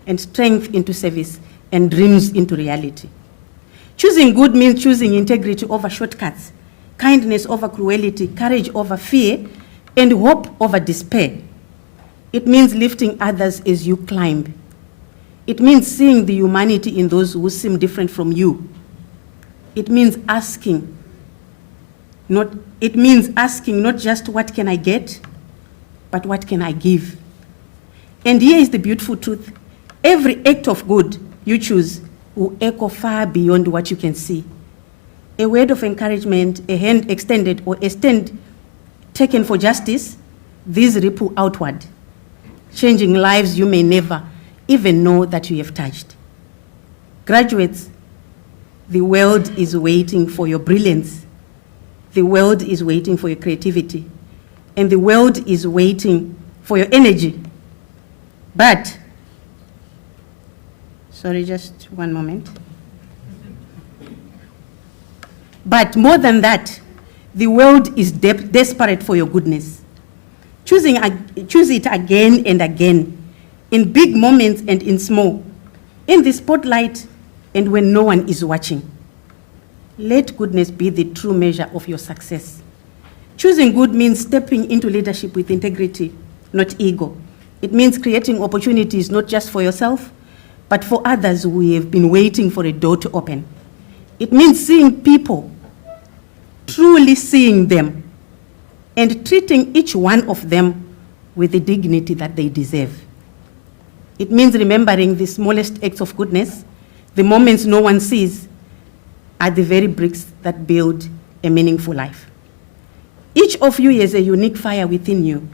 and strength into service, and dreams into reality. Choosing good means choosing integrity over shortcuts, kindness over cruelty, courage over fear, and hope over despair. It means lifting others as you climb. It means seeing the humanity in those who seem different from you. It means asking not just what can I get, but what can I give. And here is the beautiful truth. Every act of good you choose will echo far beyond what you can see. A word of encouragement, a hand extended, or a stand taken for justice, these ripple outward, changing lives you may never even know that you have touched. Graduates, the world is waiting for your brilliance. The world is waiting for your creativity. And the world is waiting for your energy. But, sorry, just one moment. But more than that, the world is desperate for your goodness. Choose it again and again, in big moments and in small, in the spotlight and when no one is watching. Let goodness be the true measure of your success. Choosing good means stepping into leadership with integrity, not ego. It means creating opportunities not just for yourself, but for others who have been waiting for a door to open. It means seeing people, truly seeing them, and treating each one of them with the dignity that they deserve. It means remembering the smallest acts of goodness, the moments no one sees, are the very bricks that build a meaningful life. Each of you has a unique fire within you.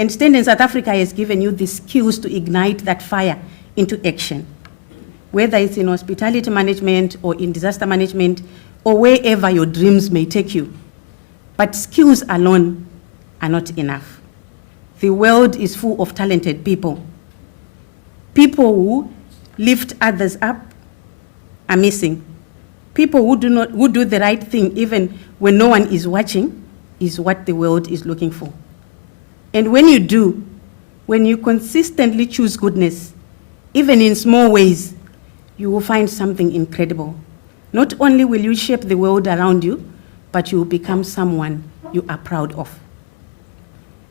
And Stenden South Africa has given you the skills to ignite that fire into action, whether it's in hospitality management or in disaster management or wherever your dreams may take you. But skills alone are not enough. The world is full of talented people. People who lift others up are missing. People who do the right thing even when no one is watching is what the world is looking for. And when you do, when you consistently choose goodness, even in small ways, you will find something incredible. Not only will you shape the world around you, but you will become someone you are proud of.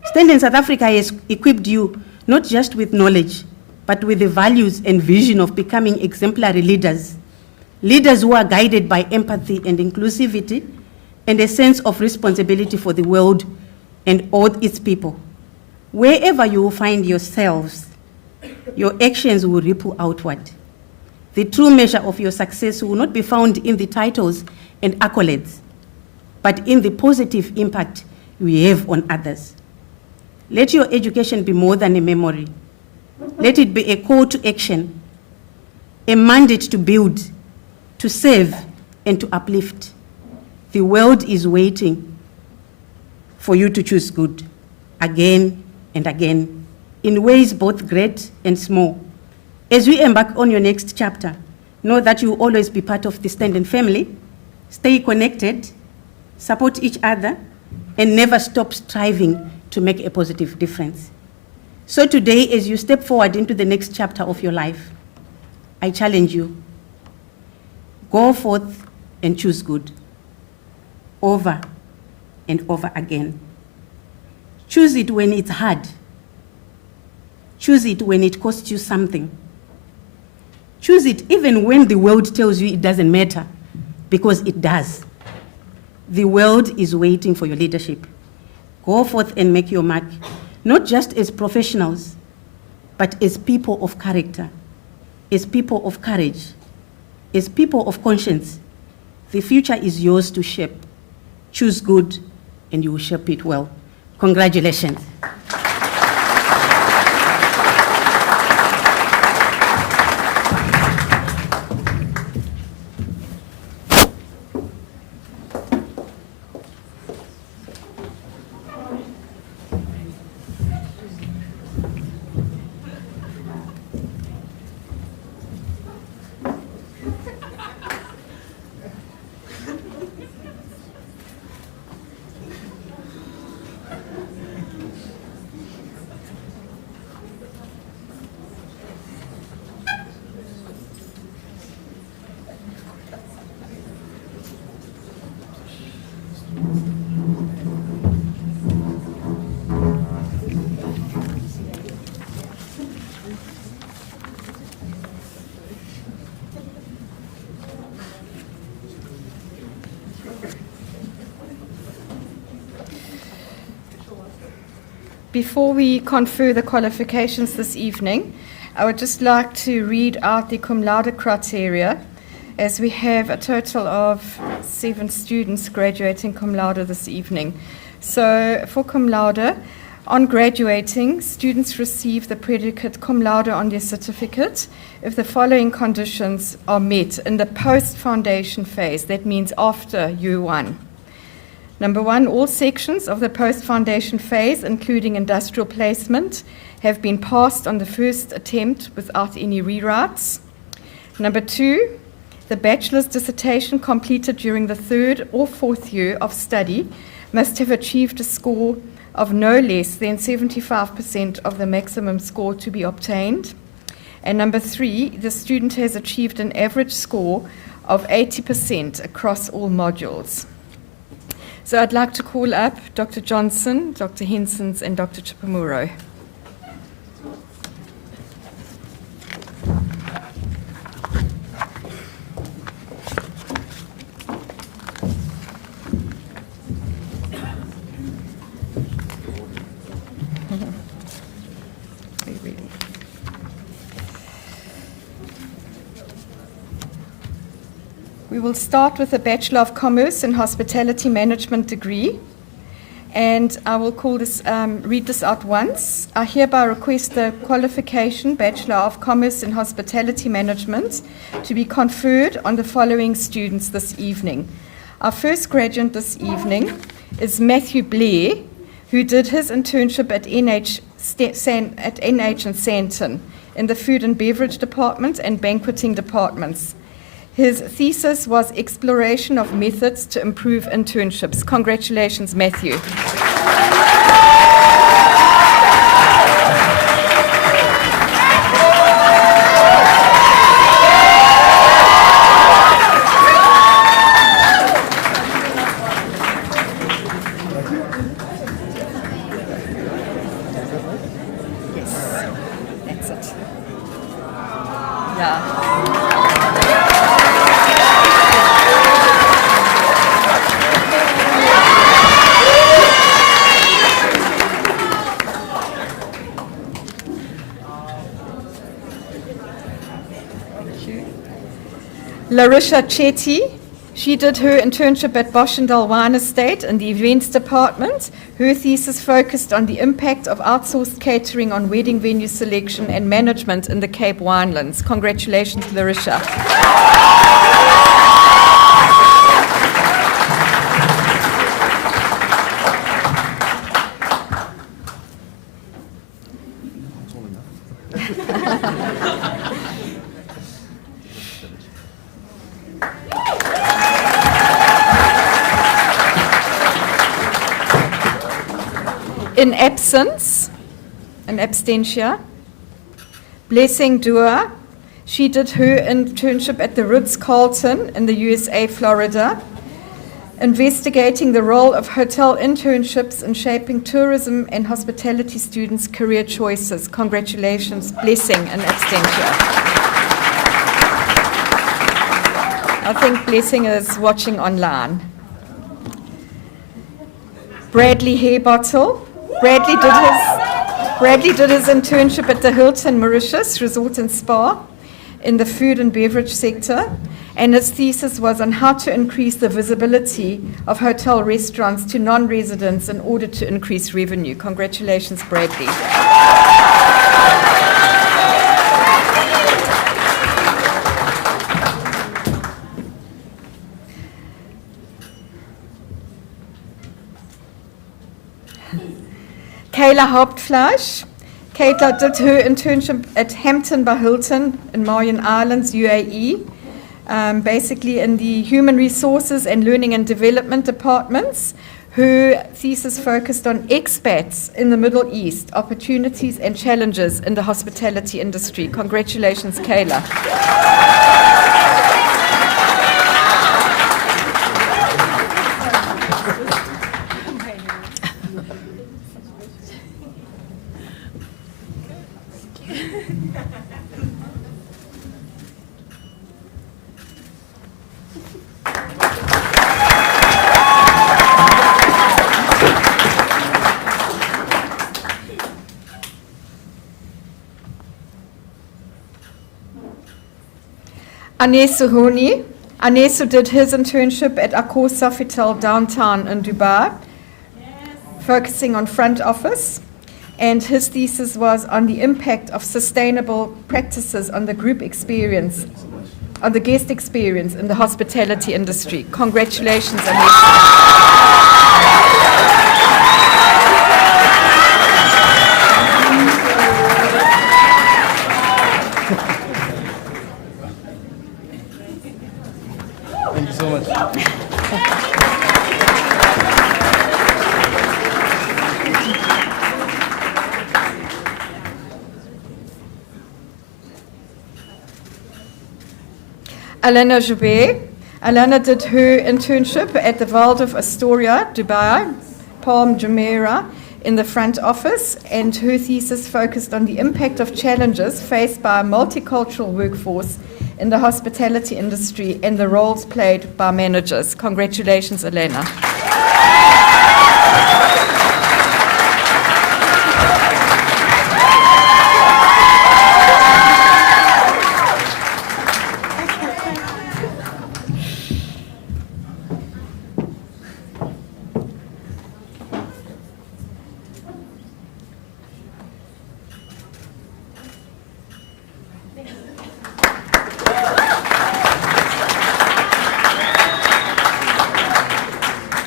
Stenden South Africa has equipped you not just with knowledge, but with the values and vision of becoming exemplary leaders. Leaders who are guided by empathy and inclusivity and a sense of responsibility for the world and all its people. Wherever you will find yourselves, your actions will ripple outward. The true measure of your success will not be found in the titles and accolades, but in the positive impact you have on others. Let your education be more than a memory. Let it be a call to action, a mandate to build, to serve, and to uplift. The world is waiting for you to choose good again and again, in ways both great and small. As we embark on your next chapter, know that you will always be part of the Stenden family. Stay connected, support each other, and never stop striving to make a positive difference. So today, as you step forward into the next chapter of your life, I challenge you, go forth and choose good, over and over again. Choose it when it's hard. Choose it when it costs you something. Choose it even when the world tells you it doesn't matter, because it does. The world is waiting for your leadership. Go forth and make your mark, not just as professionals, but as people of character, as people of courage, as people of conscience. The future is yours to shape. Choose good, and you will shape it well. Congratulations. Before we confer the qualifications this evening, I would just like to read out the cum laude criteria, as we have a total of 7 students graduating cum laude this evening. So for cum laude, on graduating, students receive the predicate cum laude on their certificate if the following conditions are met in the post-foundation phase. That means after year 1. Number 1, all sections of the post-foundation phase, including industrial placement, have been passed on the first attempt without any rewrites. Number 2, the bachelor's dissertation completed during the 3rd or 4th year of study must have achieved a score of no less than 75% of the maximum score to be obtained. And number 3, the student has achieved an average score of 80% across all modules. So I'd like to call up Dr. Johnson, Dr. Hensons, and Dr. Chipamuro. Are you ready? We will start with a Bachelor of Commerce in Hospitality Management degree, and I will read this out once. I hereby request the qualification Bachelor of Commerce in Hospitality Management to be conferred on the following students this evening. Our first graduate this evening is Matthew Blair, who did his internship at NH and Santon in the Food and Beverage Department and Banqueting Departments. His thesis was exploration of methods to improve internships. Congratulations, Matthew. Yes, that's it. Yeah. Larisha Chetty, She did her internship at Boschendal Wine Estate in the events department. Her thesis focused on the impact of outsourced catering on wedding venue selection and management in the Cape Winelands. Congratulations, Larisha. In absence, an abstentia, Blessing Dua. She did her internship at the Ritz-Carlton in the USA, Florida, investigating the role of hotel internships in shaping tourism and hospitality students' career choices. Congratulations, Blessing, an abstentia. I think Blessing is watching online. Bradley Hairbottle. Bradley did his internship at the Hilton Mauritius Resort and Spa in the food and beverage sector, and his thesis was on how to increase the visibility of hotel restaurants to non-residents in order to increase revenue. Congratulations, Bradley. Kayla Hauptfleisch. Kayla did her internship at Hampton by Hilton in Marion Islands, UAE, basically in the Human Resources and Learning and Development departments. Her thesis focused on expats in the Middle East, opportunities and challenges in the hospitality industry. Congratulations, Kayla. Anesu Honi. Anesu did his internship at Accor Sofitel downtown in Dubai, focusing on front office, and his thesis was on the impact of sustainable practices on the group experience, on the guest experience in the hospitality industry. Congratulations, Anesu. Thank you so much. Alana Joubert. Alana did her internship at the Waldorf Astoria, Dubai, Palm Jumeirah, in the front office, and her thesis focused on the impact of challenges faced by a multicultural workforce in the hospitality industry and the roles played by managers. Congratulations, Elena.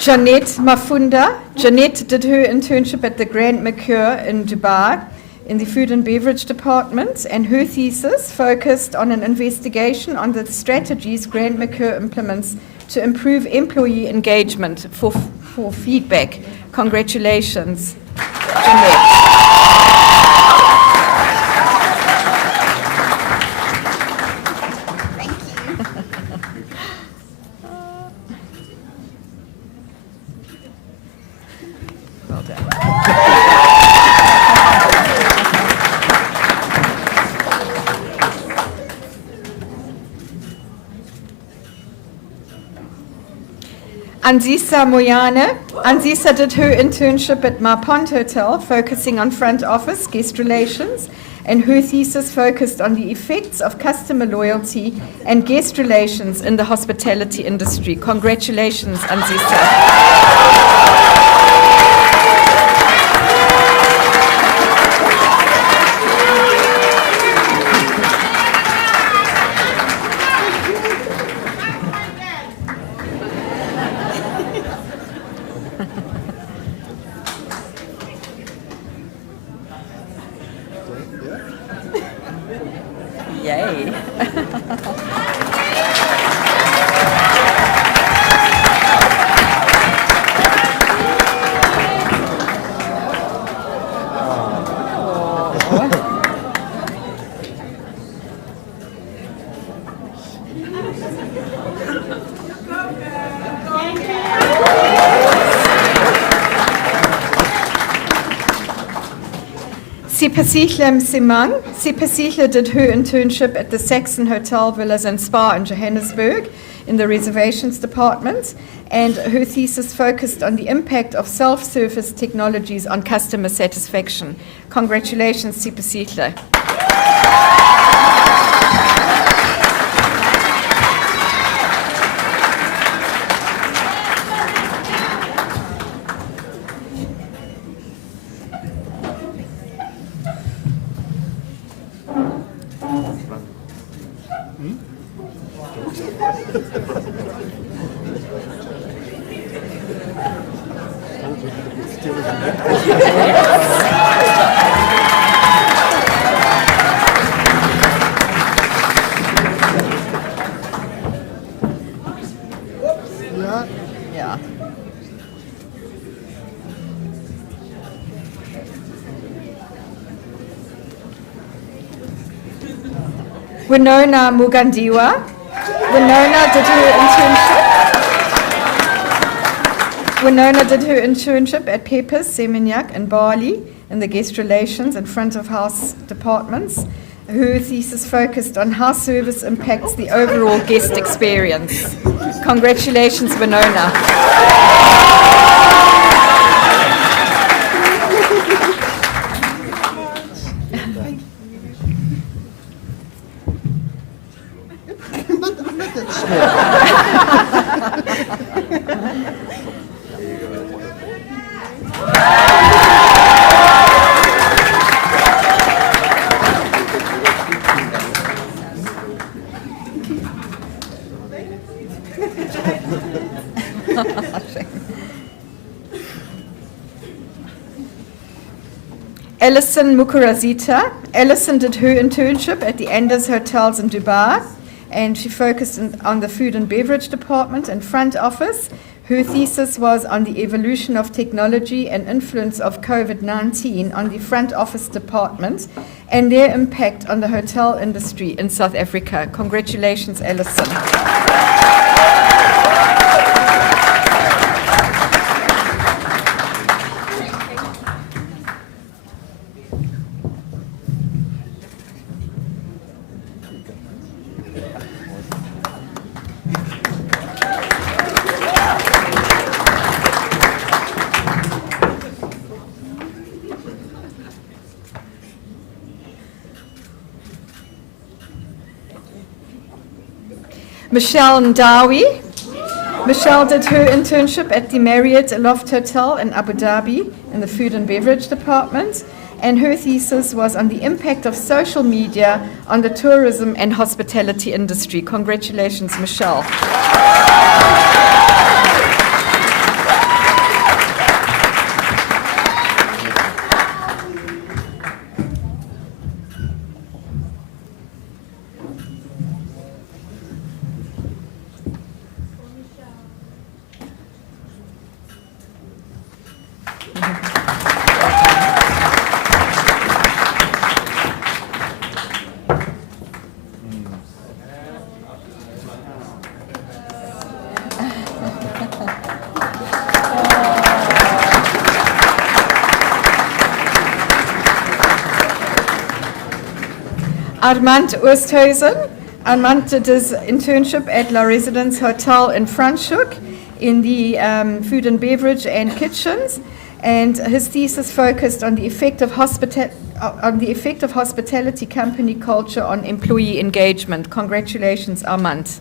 Jeanette Mafunda. Jeanette did her internship at the Grand Mercure in Dubai in the food and beverage department, and her thesis focused on an investigation on the strategies Grand Mercure implements to improve employee engagement for feedback. Congratulations, Jeanette. Well done. Anzisa Moyane. Anzisa did her internship at Marpont Hotel, focusing on front office, guest relations, and her thesis focused on the effects of customer loyalty and guest relations in the hospitality industry. Congratulations, Anzisa. Yay. Sipasihle Msimang. Sipasihle did her internship at the Saxon Hotel, Villas and Spa in Johannesburg in the reservations department, and her thesis focused on the impact of self-service technologies on customer satisfaction. Congratulations, Sipasihle. Yeah. Winona Mugandiwa. Winona did her internship at Peppers, Seminyak in Bali in the guest relations and front of house departments. Her thesis focused on how service impacts the overall guest experience. Congratulations, Winona. Alison Mukurazita. Alison did her internship at the Anders Hotels in Dubai, and she focused on the food and beverage department and front office. Her thesis was on the evolution of technology and influence of COVID-19 on the front office department and their impact on the hotel industry in South Africa. Congratulations, Alison. Michelle Ndawi. Michelle did her internship at the Marriott Aloft Hotel in Abu Dhabi in the food and beverage department, and her thesis was on the impact of social media on the tourism and hospitality industry. Congratulations, Michelle. Armand Oosthuizen. Armand did his internship at La Residence Hotel in Franschhoek in the food and beverage and kitchens. and his thesis focused on the effect of hospitality company culture on employee engagement. Congratulations, Armand.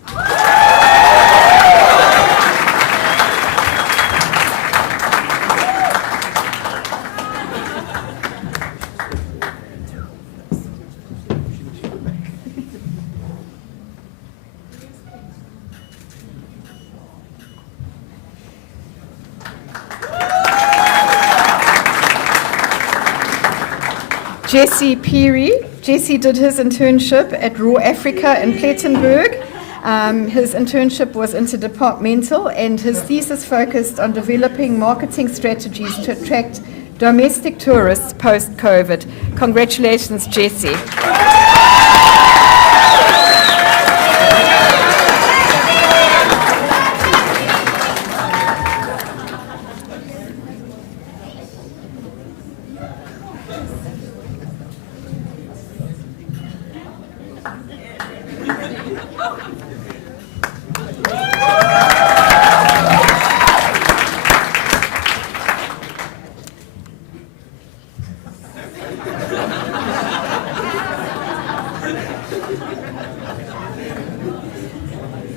Jesse Peary. Jesse did his internship at Raw Africa in Plettenberg. His internship was interdepartmental, and his thesis focused on developing marketing strategies to attract domestic tourists post-COVID. Congratulations, Jesse.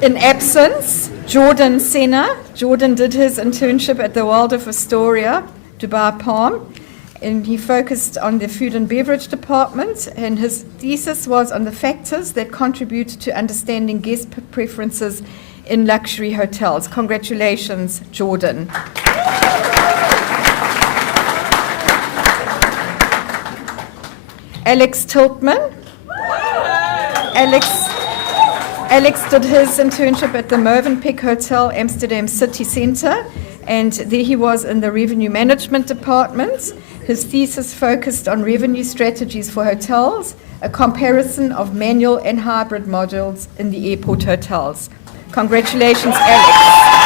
In absence, Jordan Senna. Jordan did his internship at the Waldorf Astoria, Dubai Palm, and he focused on the food and beverage department, and his thesis was on the factors that contribute to understanding guest preferences in luxury hotels. Congratulations, Jordan. Alex Tiltman. Alex did his internship at the Movenpick Hotel, Amsterdam City Centre, and there he was in the revenue management department. His thesis focused on revenue strategies for hotels, a comparison of manual and hybrid modules in the airport hotels. Congratulations, Alex.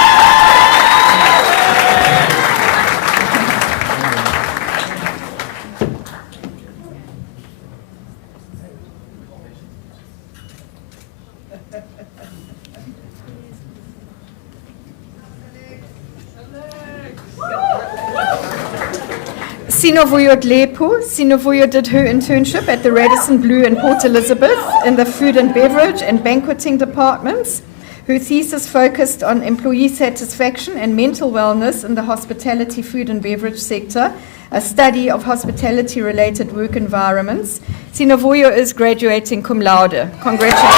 Sinovuyo Dlepo. Sinovuyo did her internship at the Radisson Blu in Port Elizabeth in the food and beverage and banqueting departments. Her thesis focused on employee satisfaction and mental wellness in the hospitality, food and beverage sector, a study of hospitality-related work environments. Sinovuyo is graduating cum laude. Congratulations.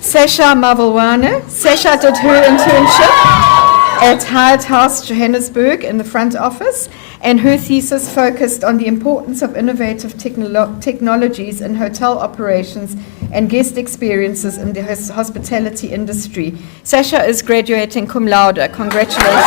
Sasha Mavalwane. Sasha did her internship at Hyatt House, Johannesburg, in the front office, and her thesis focused on the importance of innovative technologies in hotel operations and guest experiences in the hospitality industry. Sasha is graduating cum laude. Congratulations.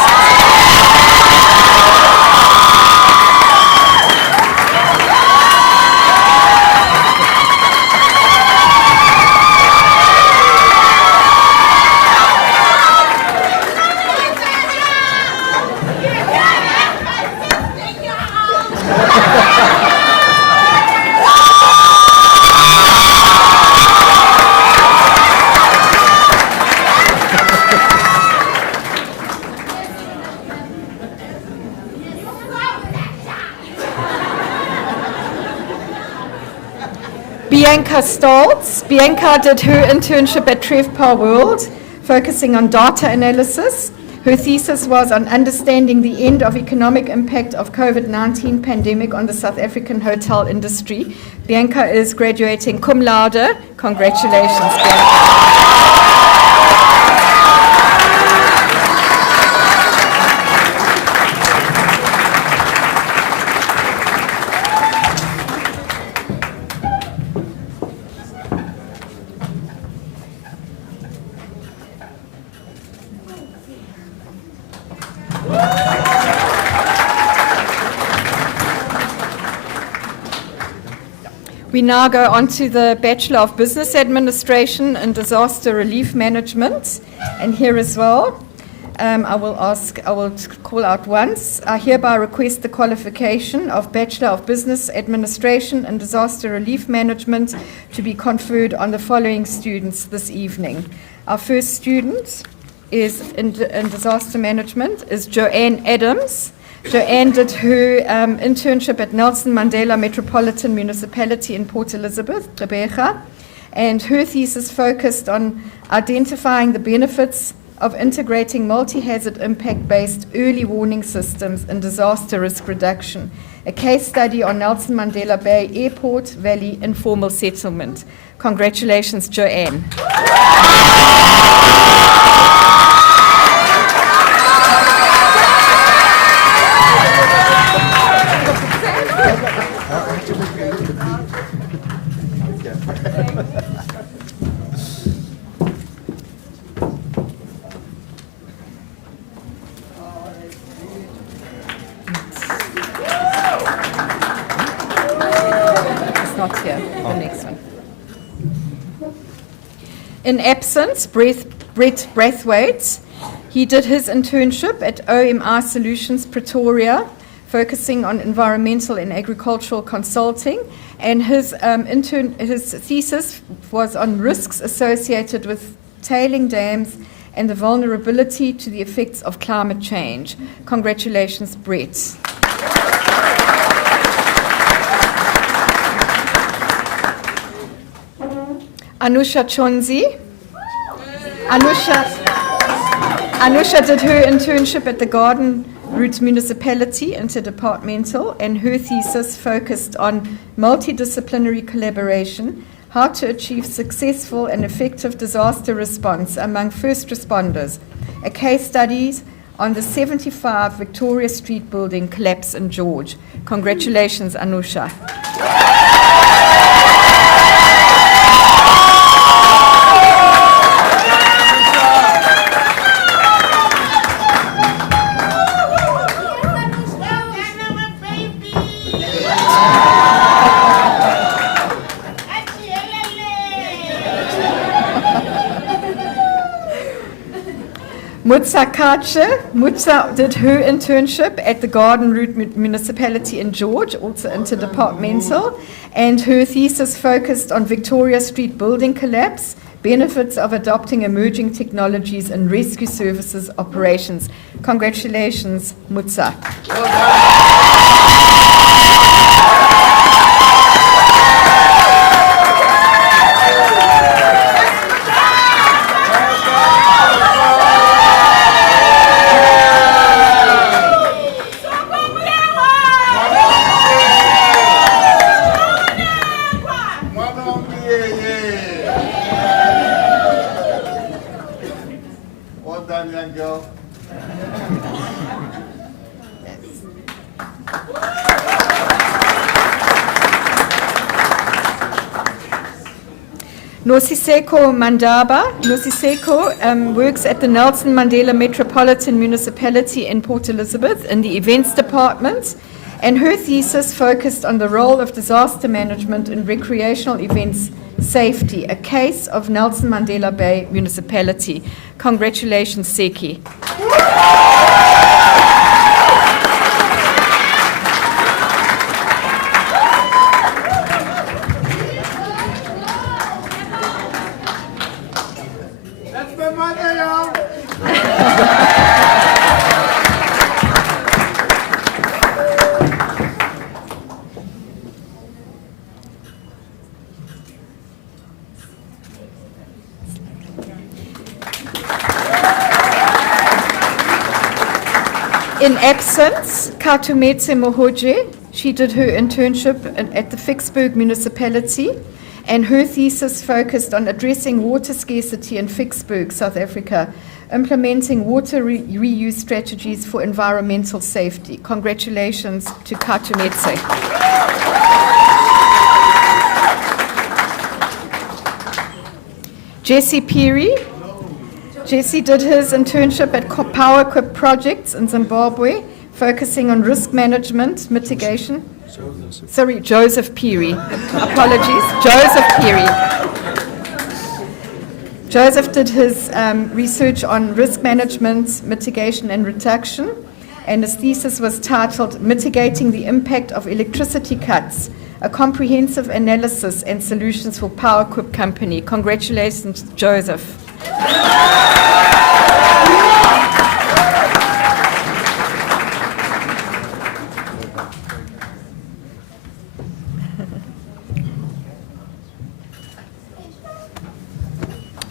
Bianca Stoltz. Bianca did her internship at TrevPar World, focusing on data analysis. Her thesis was on understanding the end of economic impact of COVID-19 pandemic on the South African hotel industry. Bianca is graduating cum laude. Congratulations, Bianca. We now go on to the Bachelor of Business Administration and Disaster Relief Management. And here as well, I will call out once. I hereby request the qualification of Bachelor of Business Administration and Disaster Relief Management to be conferred on the following students this evening. Our first student is in disaster management is Joanne Adams. Joanne did her internship at Nelson Mandela Metropolitan Municipality in Port Elizabeth, Gqeberha, and her thesis focused on identifying the benefits of integrating multi-hazard impact-based early warning systems in disaster risk reduction, a case study on Nelson Mandela Bay Airport Valley informal settlement. Congratulations, Joanne. Not here, the next one. In absence, Brett Braithwaite. He did his internship at OMI Solutions Pretoria, focusing on environmental and agricultural consulting, and his thesis was on risks associated with tailing dams and the vulnerability to the effects of climate change. Congratulations, Brett. Anusha Chonzi. Anusha did her internship at the Garden Route Municipality, interdepartmental, and her thesis focused on multidisciplinary collaboration, how to achieve successful and effective disaster response among first responders, a case study on the 75 Victoria Street building collapse in George. Congratulations, Anusha. Mutsa Kache. Mutsa did her internship at the Garden Route Municipality in George, also interdepartmental, and her thesis focused on Victoria Street building collapse, benefits of adopting emerging technologies in rescue services operations. Congratulations, Mutsa. Nosiseko Mandaba. Nosiseko works at the Nelson Mandela Metropolitan Municipality in Port Elizabeth in the events department, and her thesis focused on the role of disaster management in recreational events safety, a case of Nelson Mandela Bay Municipality. Congratulations, Seki. In absence, Katumetse Mohoje. She did her internship at the Vicksburg municipality, and her thesis focused on addressing water scarcity in Vicksburg, South Africa, implementing water reuse strategies for environmental safety. Congratulations to Katumetse. Jesse Peary. Jesse did his internship at Power Equip Projects in Zimbabwe, focusing on risk management, mitigation. Sorry, Joseph Peary. Apologies, Joseph Peary. Joseph did his research on risk management, mitigation and reduction, and his thesis was titled Mitigating the Impact of Electricity Cuts, a comprehensive analysis and solutions for Power Equip Company. Congratulations, Joseph.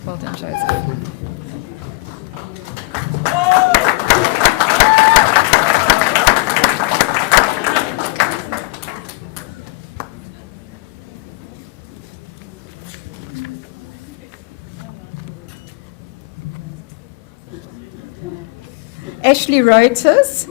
Well done, Joseph. Ashley Reuters.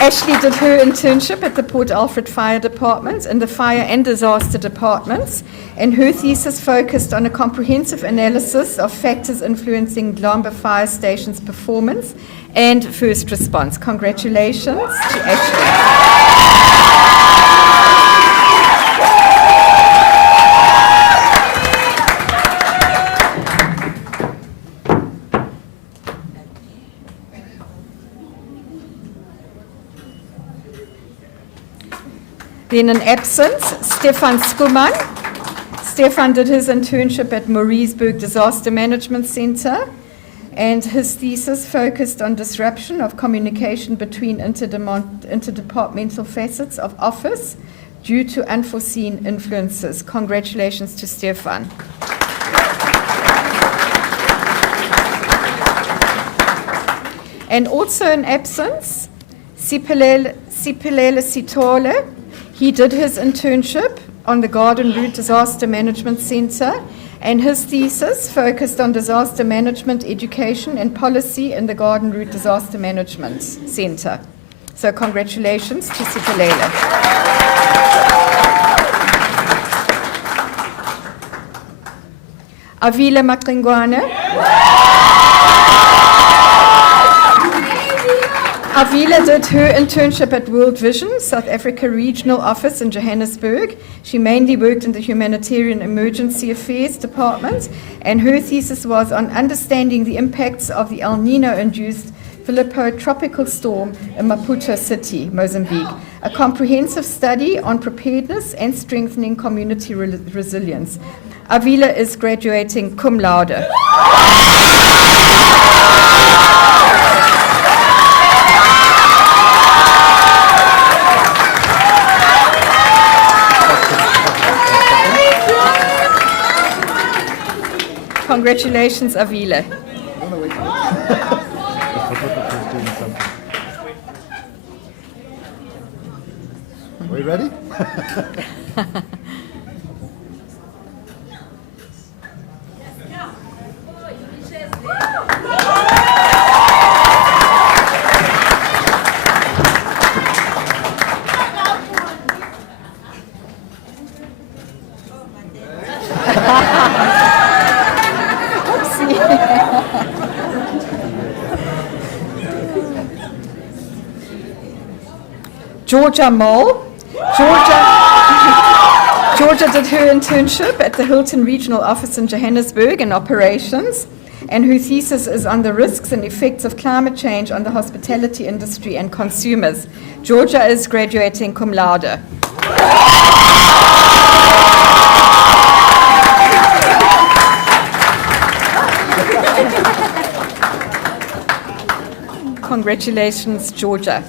Ashley did her internship at the Port Alfred Fire Department in the Fire and Disaster Departments, and her thesis focused on a comprehensive analysis of factors influencing Lamba Fire Station's performance and first response. Congratulations to Ashley. Then in absence, Stefan Skuman. Stefan did his internship at Mauriceburg Disaster Management Center, and his thesis focused on disruption of communication between interdepartmental facets of office due to unforeseen influences. Congratulations to Stefan. And also in absence, Siphelele Sitole. He did his internship on the Garden Route Disaster Management Center, and his thesis focused on disaster management, education, and policy in the Garden Route Disaster Management Center. So congratulations to Siphelele. Avila Makringwane. Avila did her internship at World Vision, South Africa Regional Office in Johannesburg. She mainly worked in the Humanitarian Emergency Affairs Department, and her thesis was on understanding the impacts of the El Nino-induced Filippo tropical storm in Maputo City, Mozambique, a comprehensive study on preparedness and strengthening community resilience. Avila is graduating cum laude. Congratulations, Avila. Are we ready? Georgia Mole. Georgia did her internship at the Hilton Regional Office in Johannesburg in operations, and her thesis is on the risks and effects of climate change on the hospitality industry and consumers. Georgia is graduating cum laude. Congratulations, Georgia.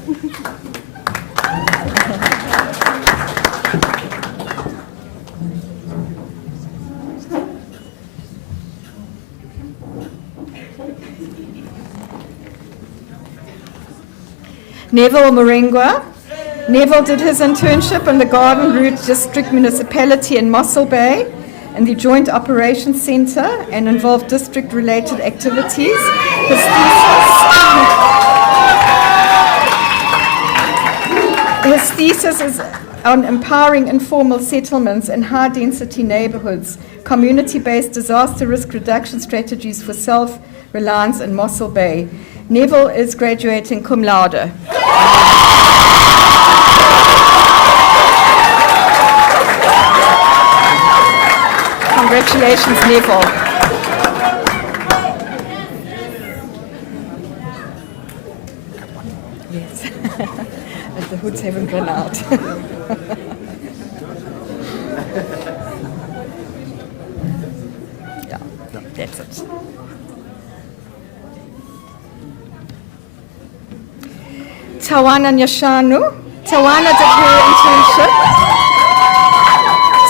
Neville Morengwa. Neville did his internship in the Garden Route District Municipality in Mossel Bay in the Joint Operations Center and involved district-related activities. His thesis is on empowering informal settlements in high-density neighborhoods, community-based disaster risk reduction strategies for Reliance in Mossel Bay. Neville is graduating cum laude. Congratulations, Neville. Yes, and the hoods haven't run out. Yeah, that's it. Tawana Nyashanu.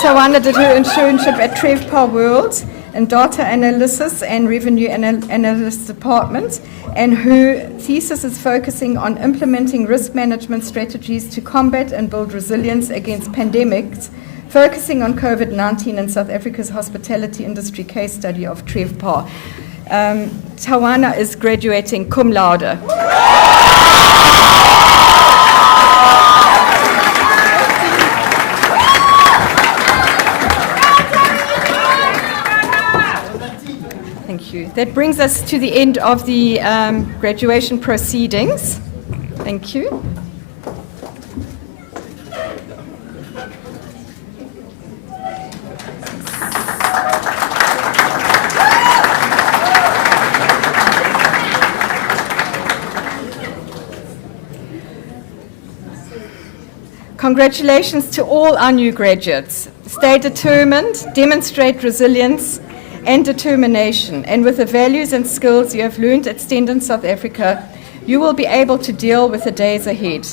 Tawana did her internship at Trevpa World in data analysis and revenue analysis department, and her thesis is focusing on implementing risk management strategies to combat and build resilience against pandemics, focusing on COVID-19 in South Africa's hospitality industry case study of Trevpa. Tawana is graduating cum laude. Thank you. That brings us to the end of the graduation proceedings. Thank you. Congratulations to all our new graduates. Stay determined, demonstrate resilience and determination, and with the values and skills you have learned at Stenden, South Africa, you will be able to deal with the days ahead.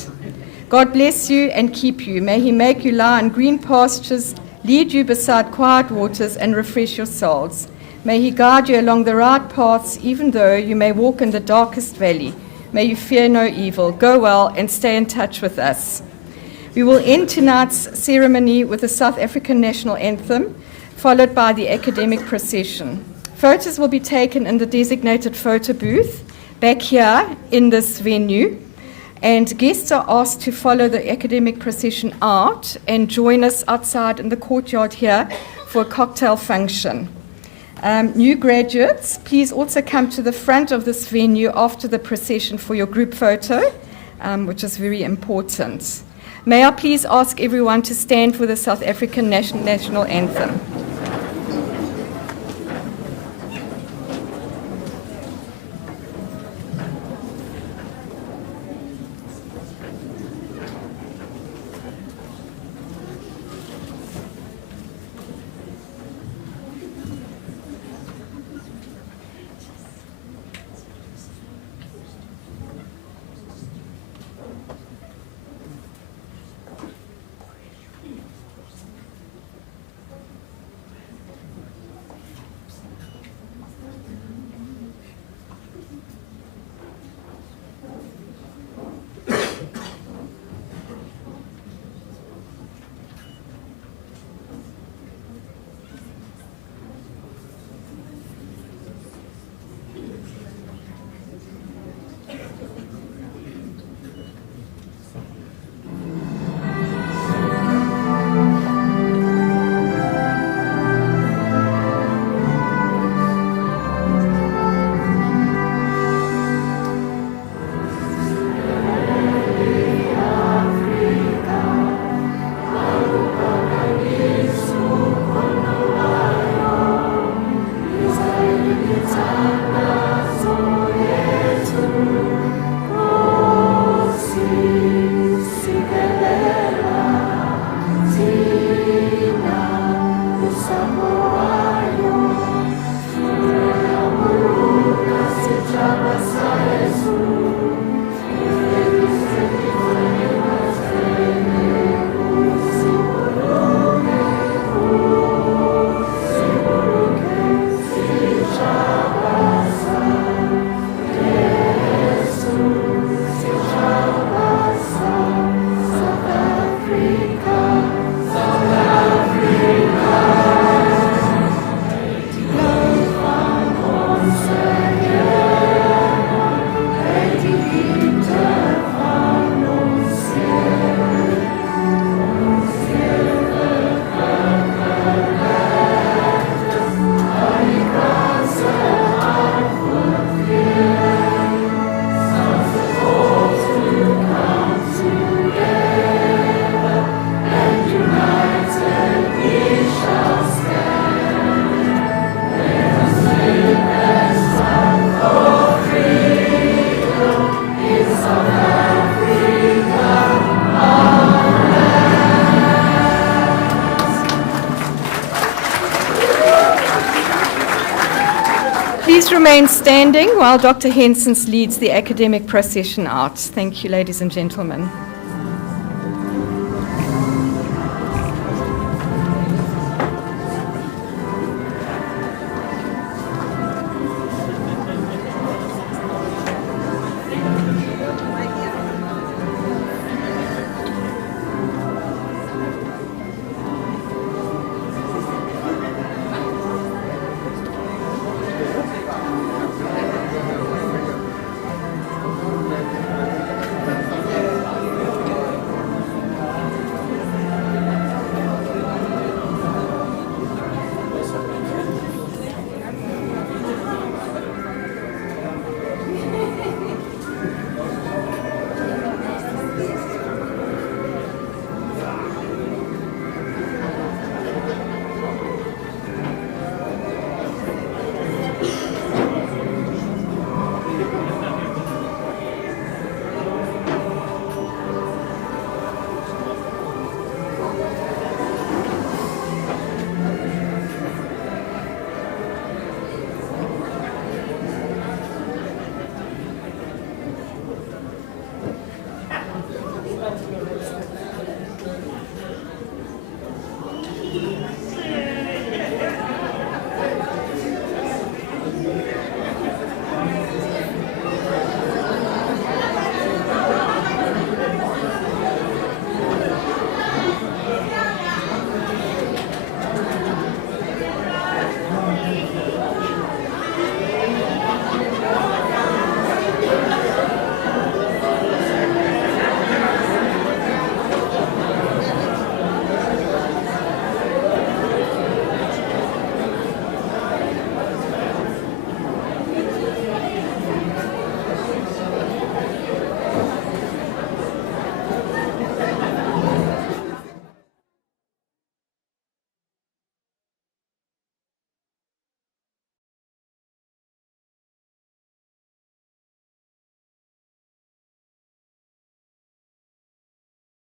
God bless you and keep you. May He make you lie in green pastures, lead you beside quiet waters, and refresh your souls. May He guide you along the right paths, even though you may walk in the darkest valley. May you fear no evil. Go well and stay in touch with us. We will end tonight's ceremony with the South African National Anthem, followed by the academic procession. Photos will be taken in the designated photo booth back here in this venue, and guests are asked to follow the academic procession out and join us outside in the courtyard here for a cocktail function. New graduates, please also come to the front of this venue after the procession for your group photo, which is very important. May I please ask everyone to stand for the South African National Anthem. Please remain standing while Dr. Hensons leads the academic procession out. Thank you, ladies and gentlemen.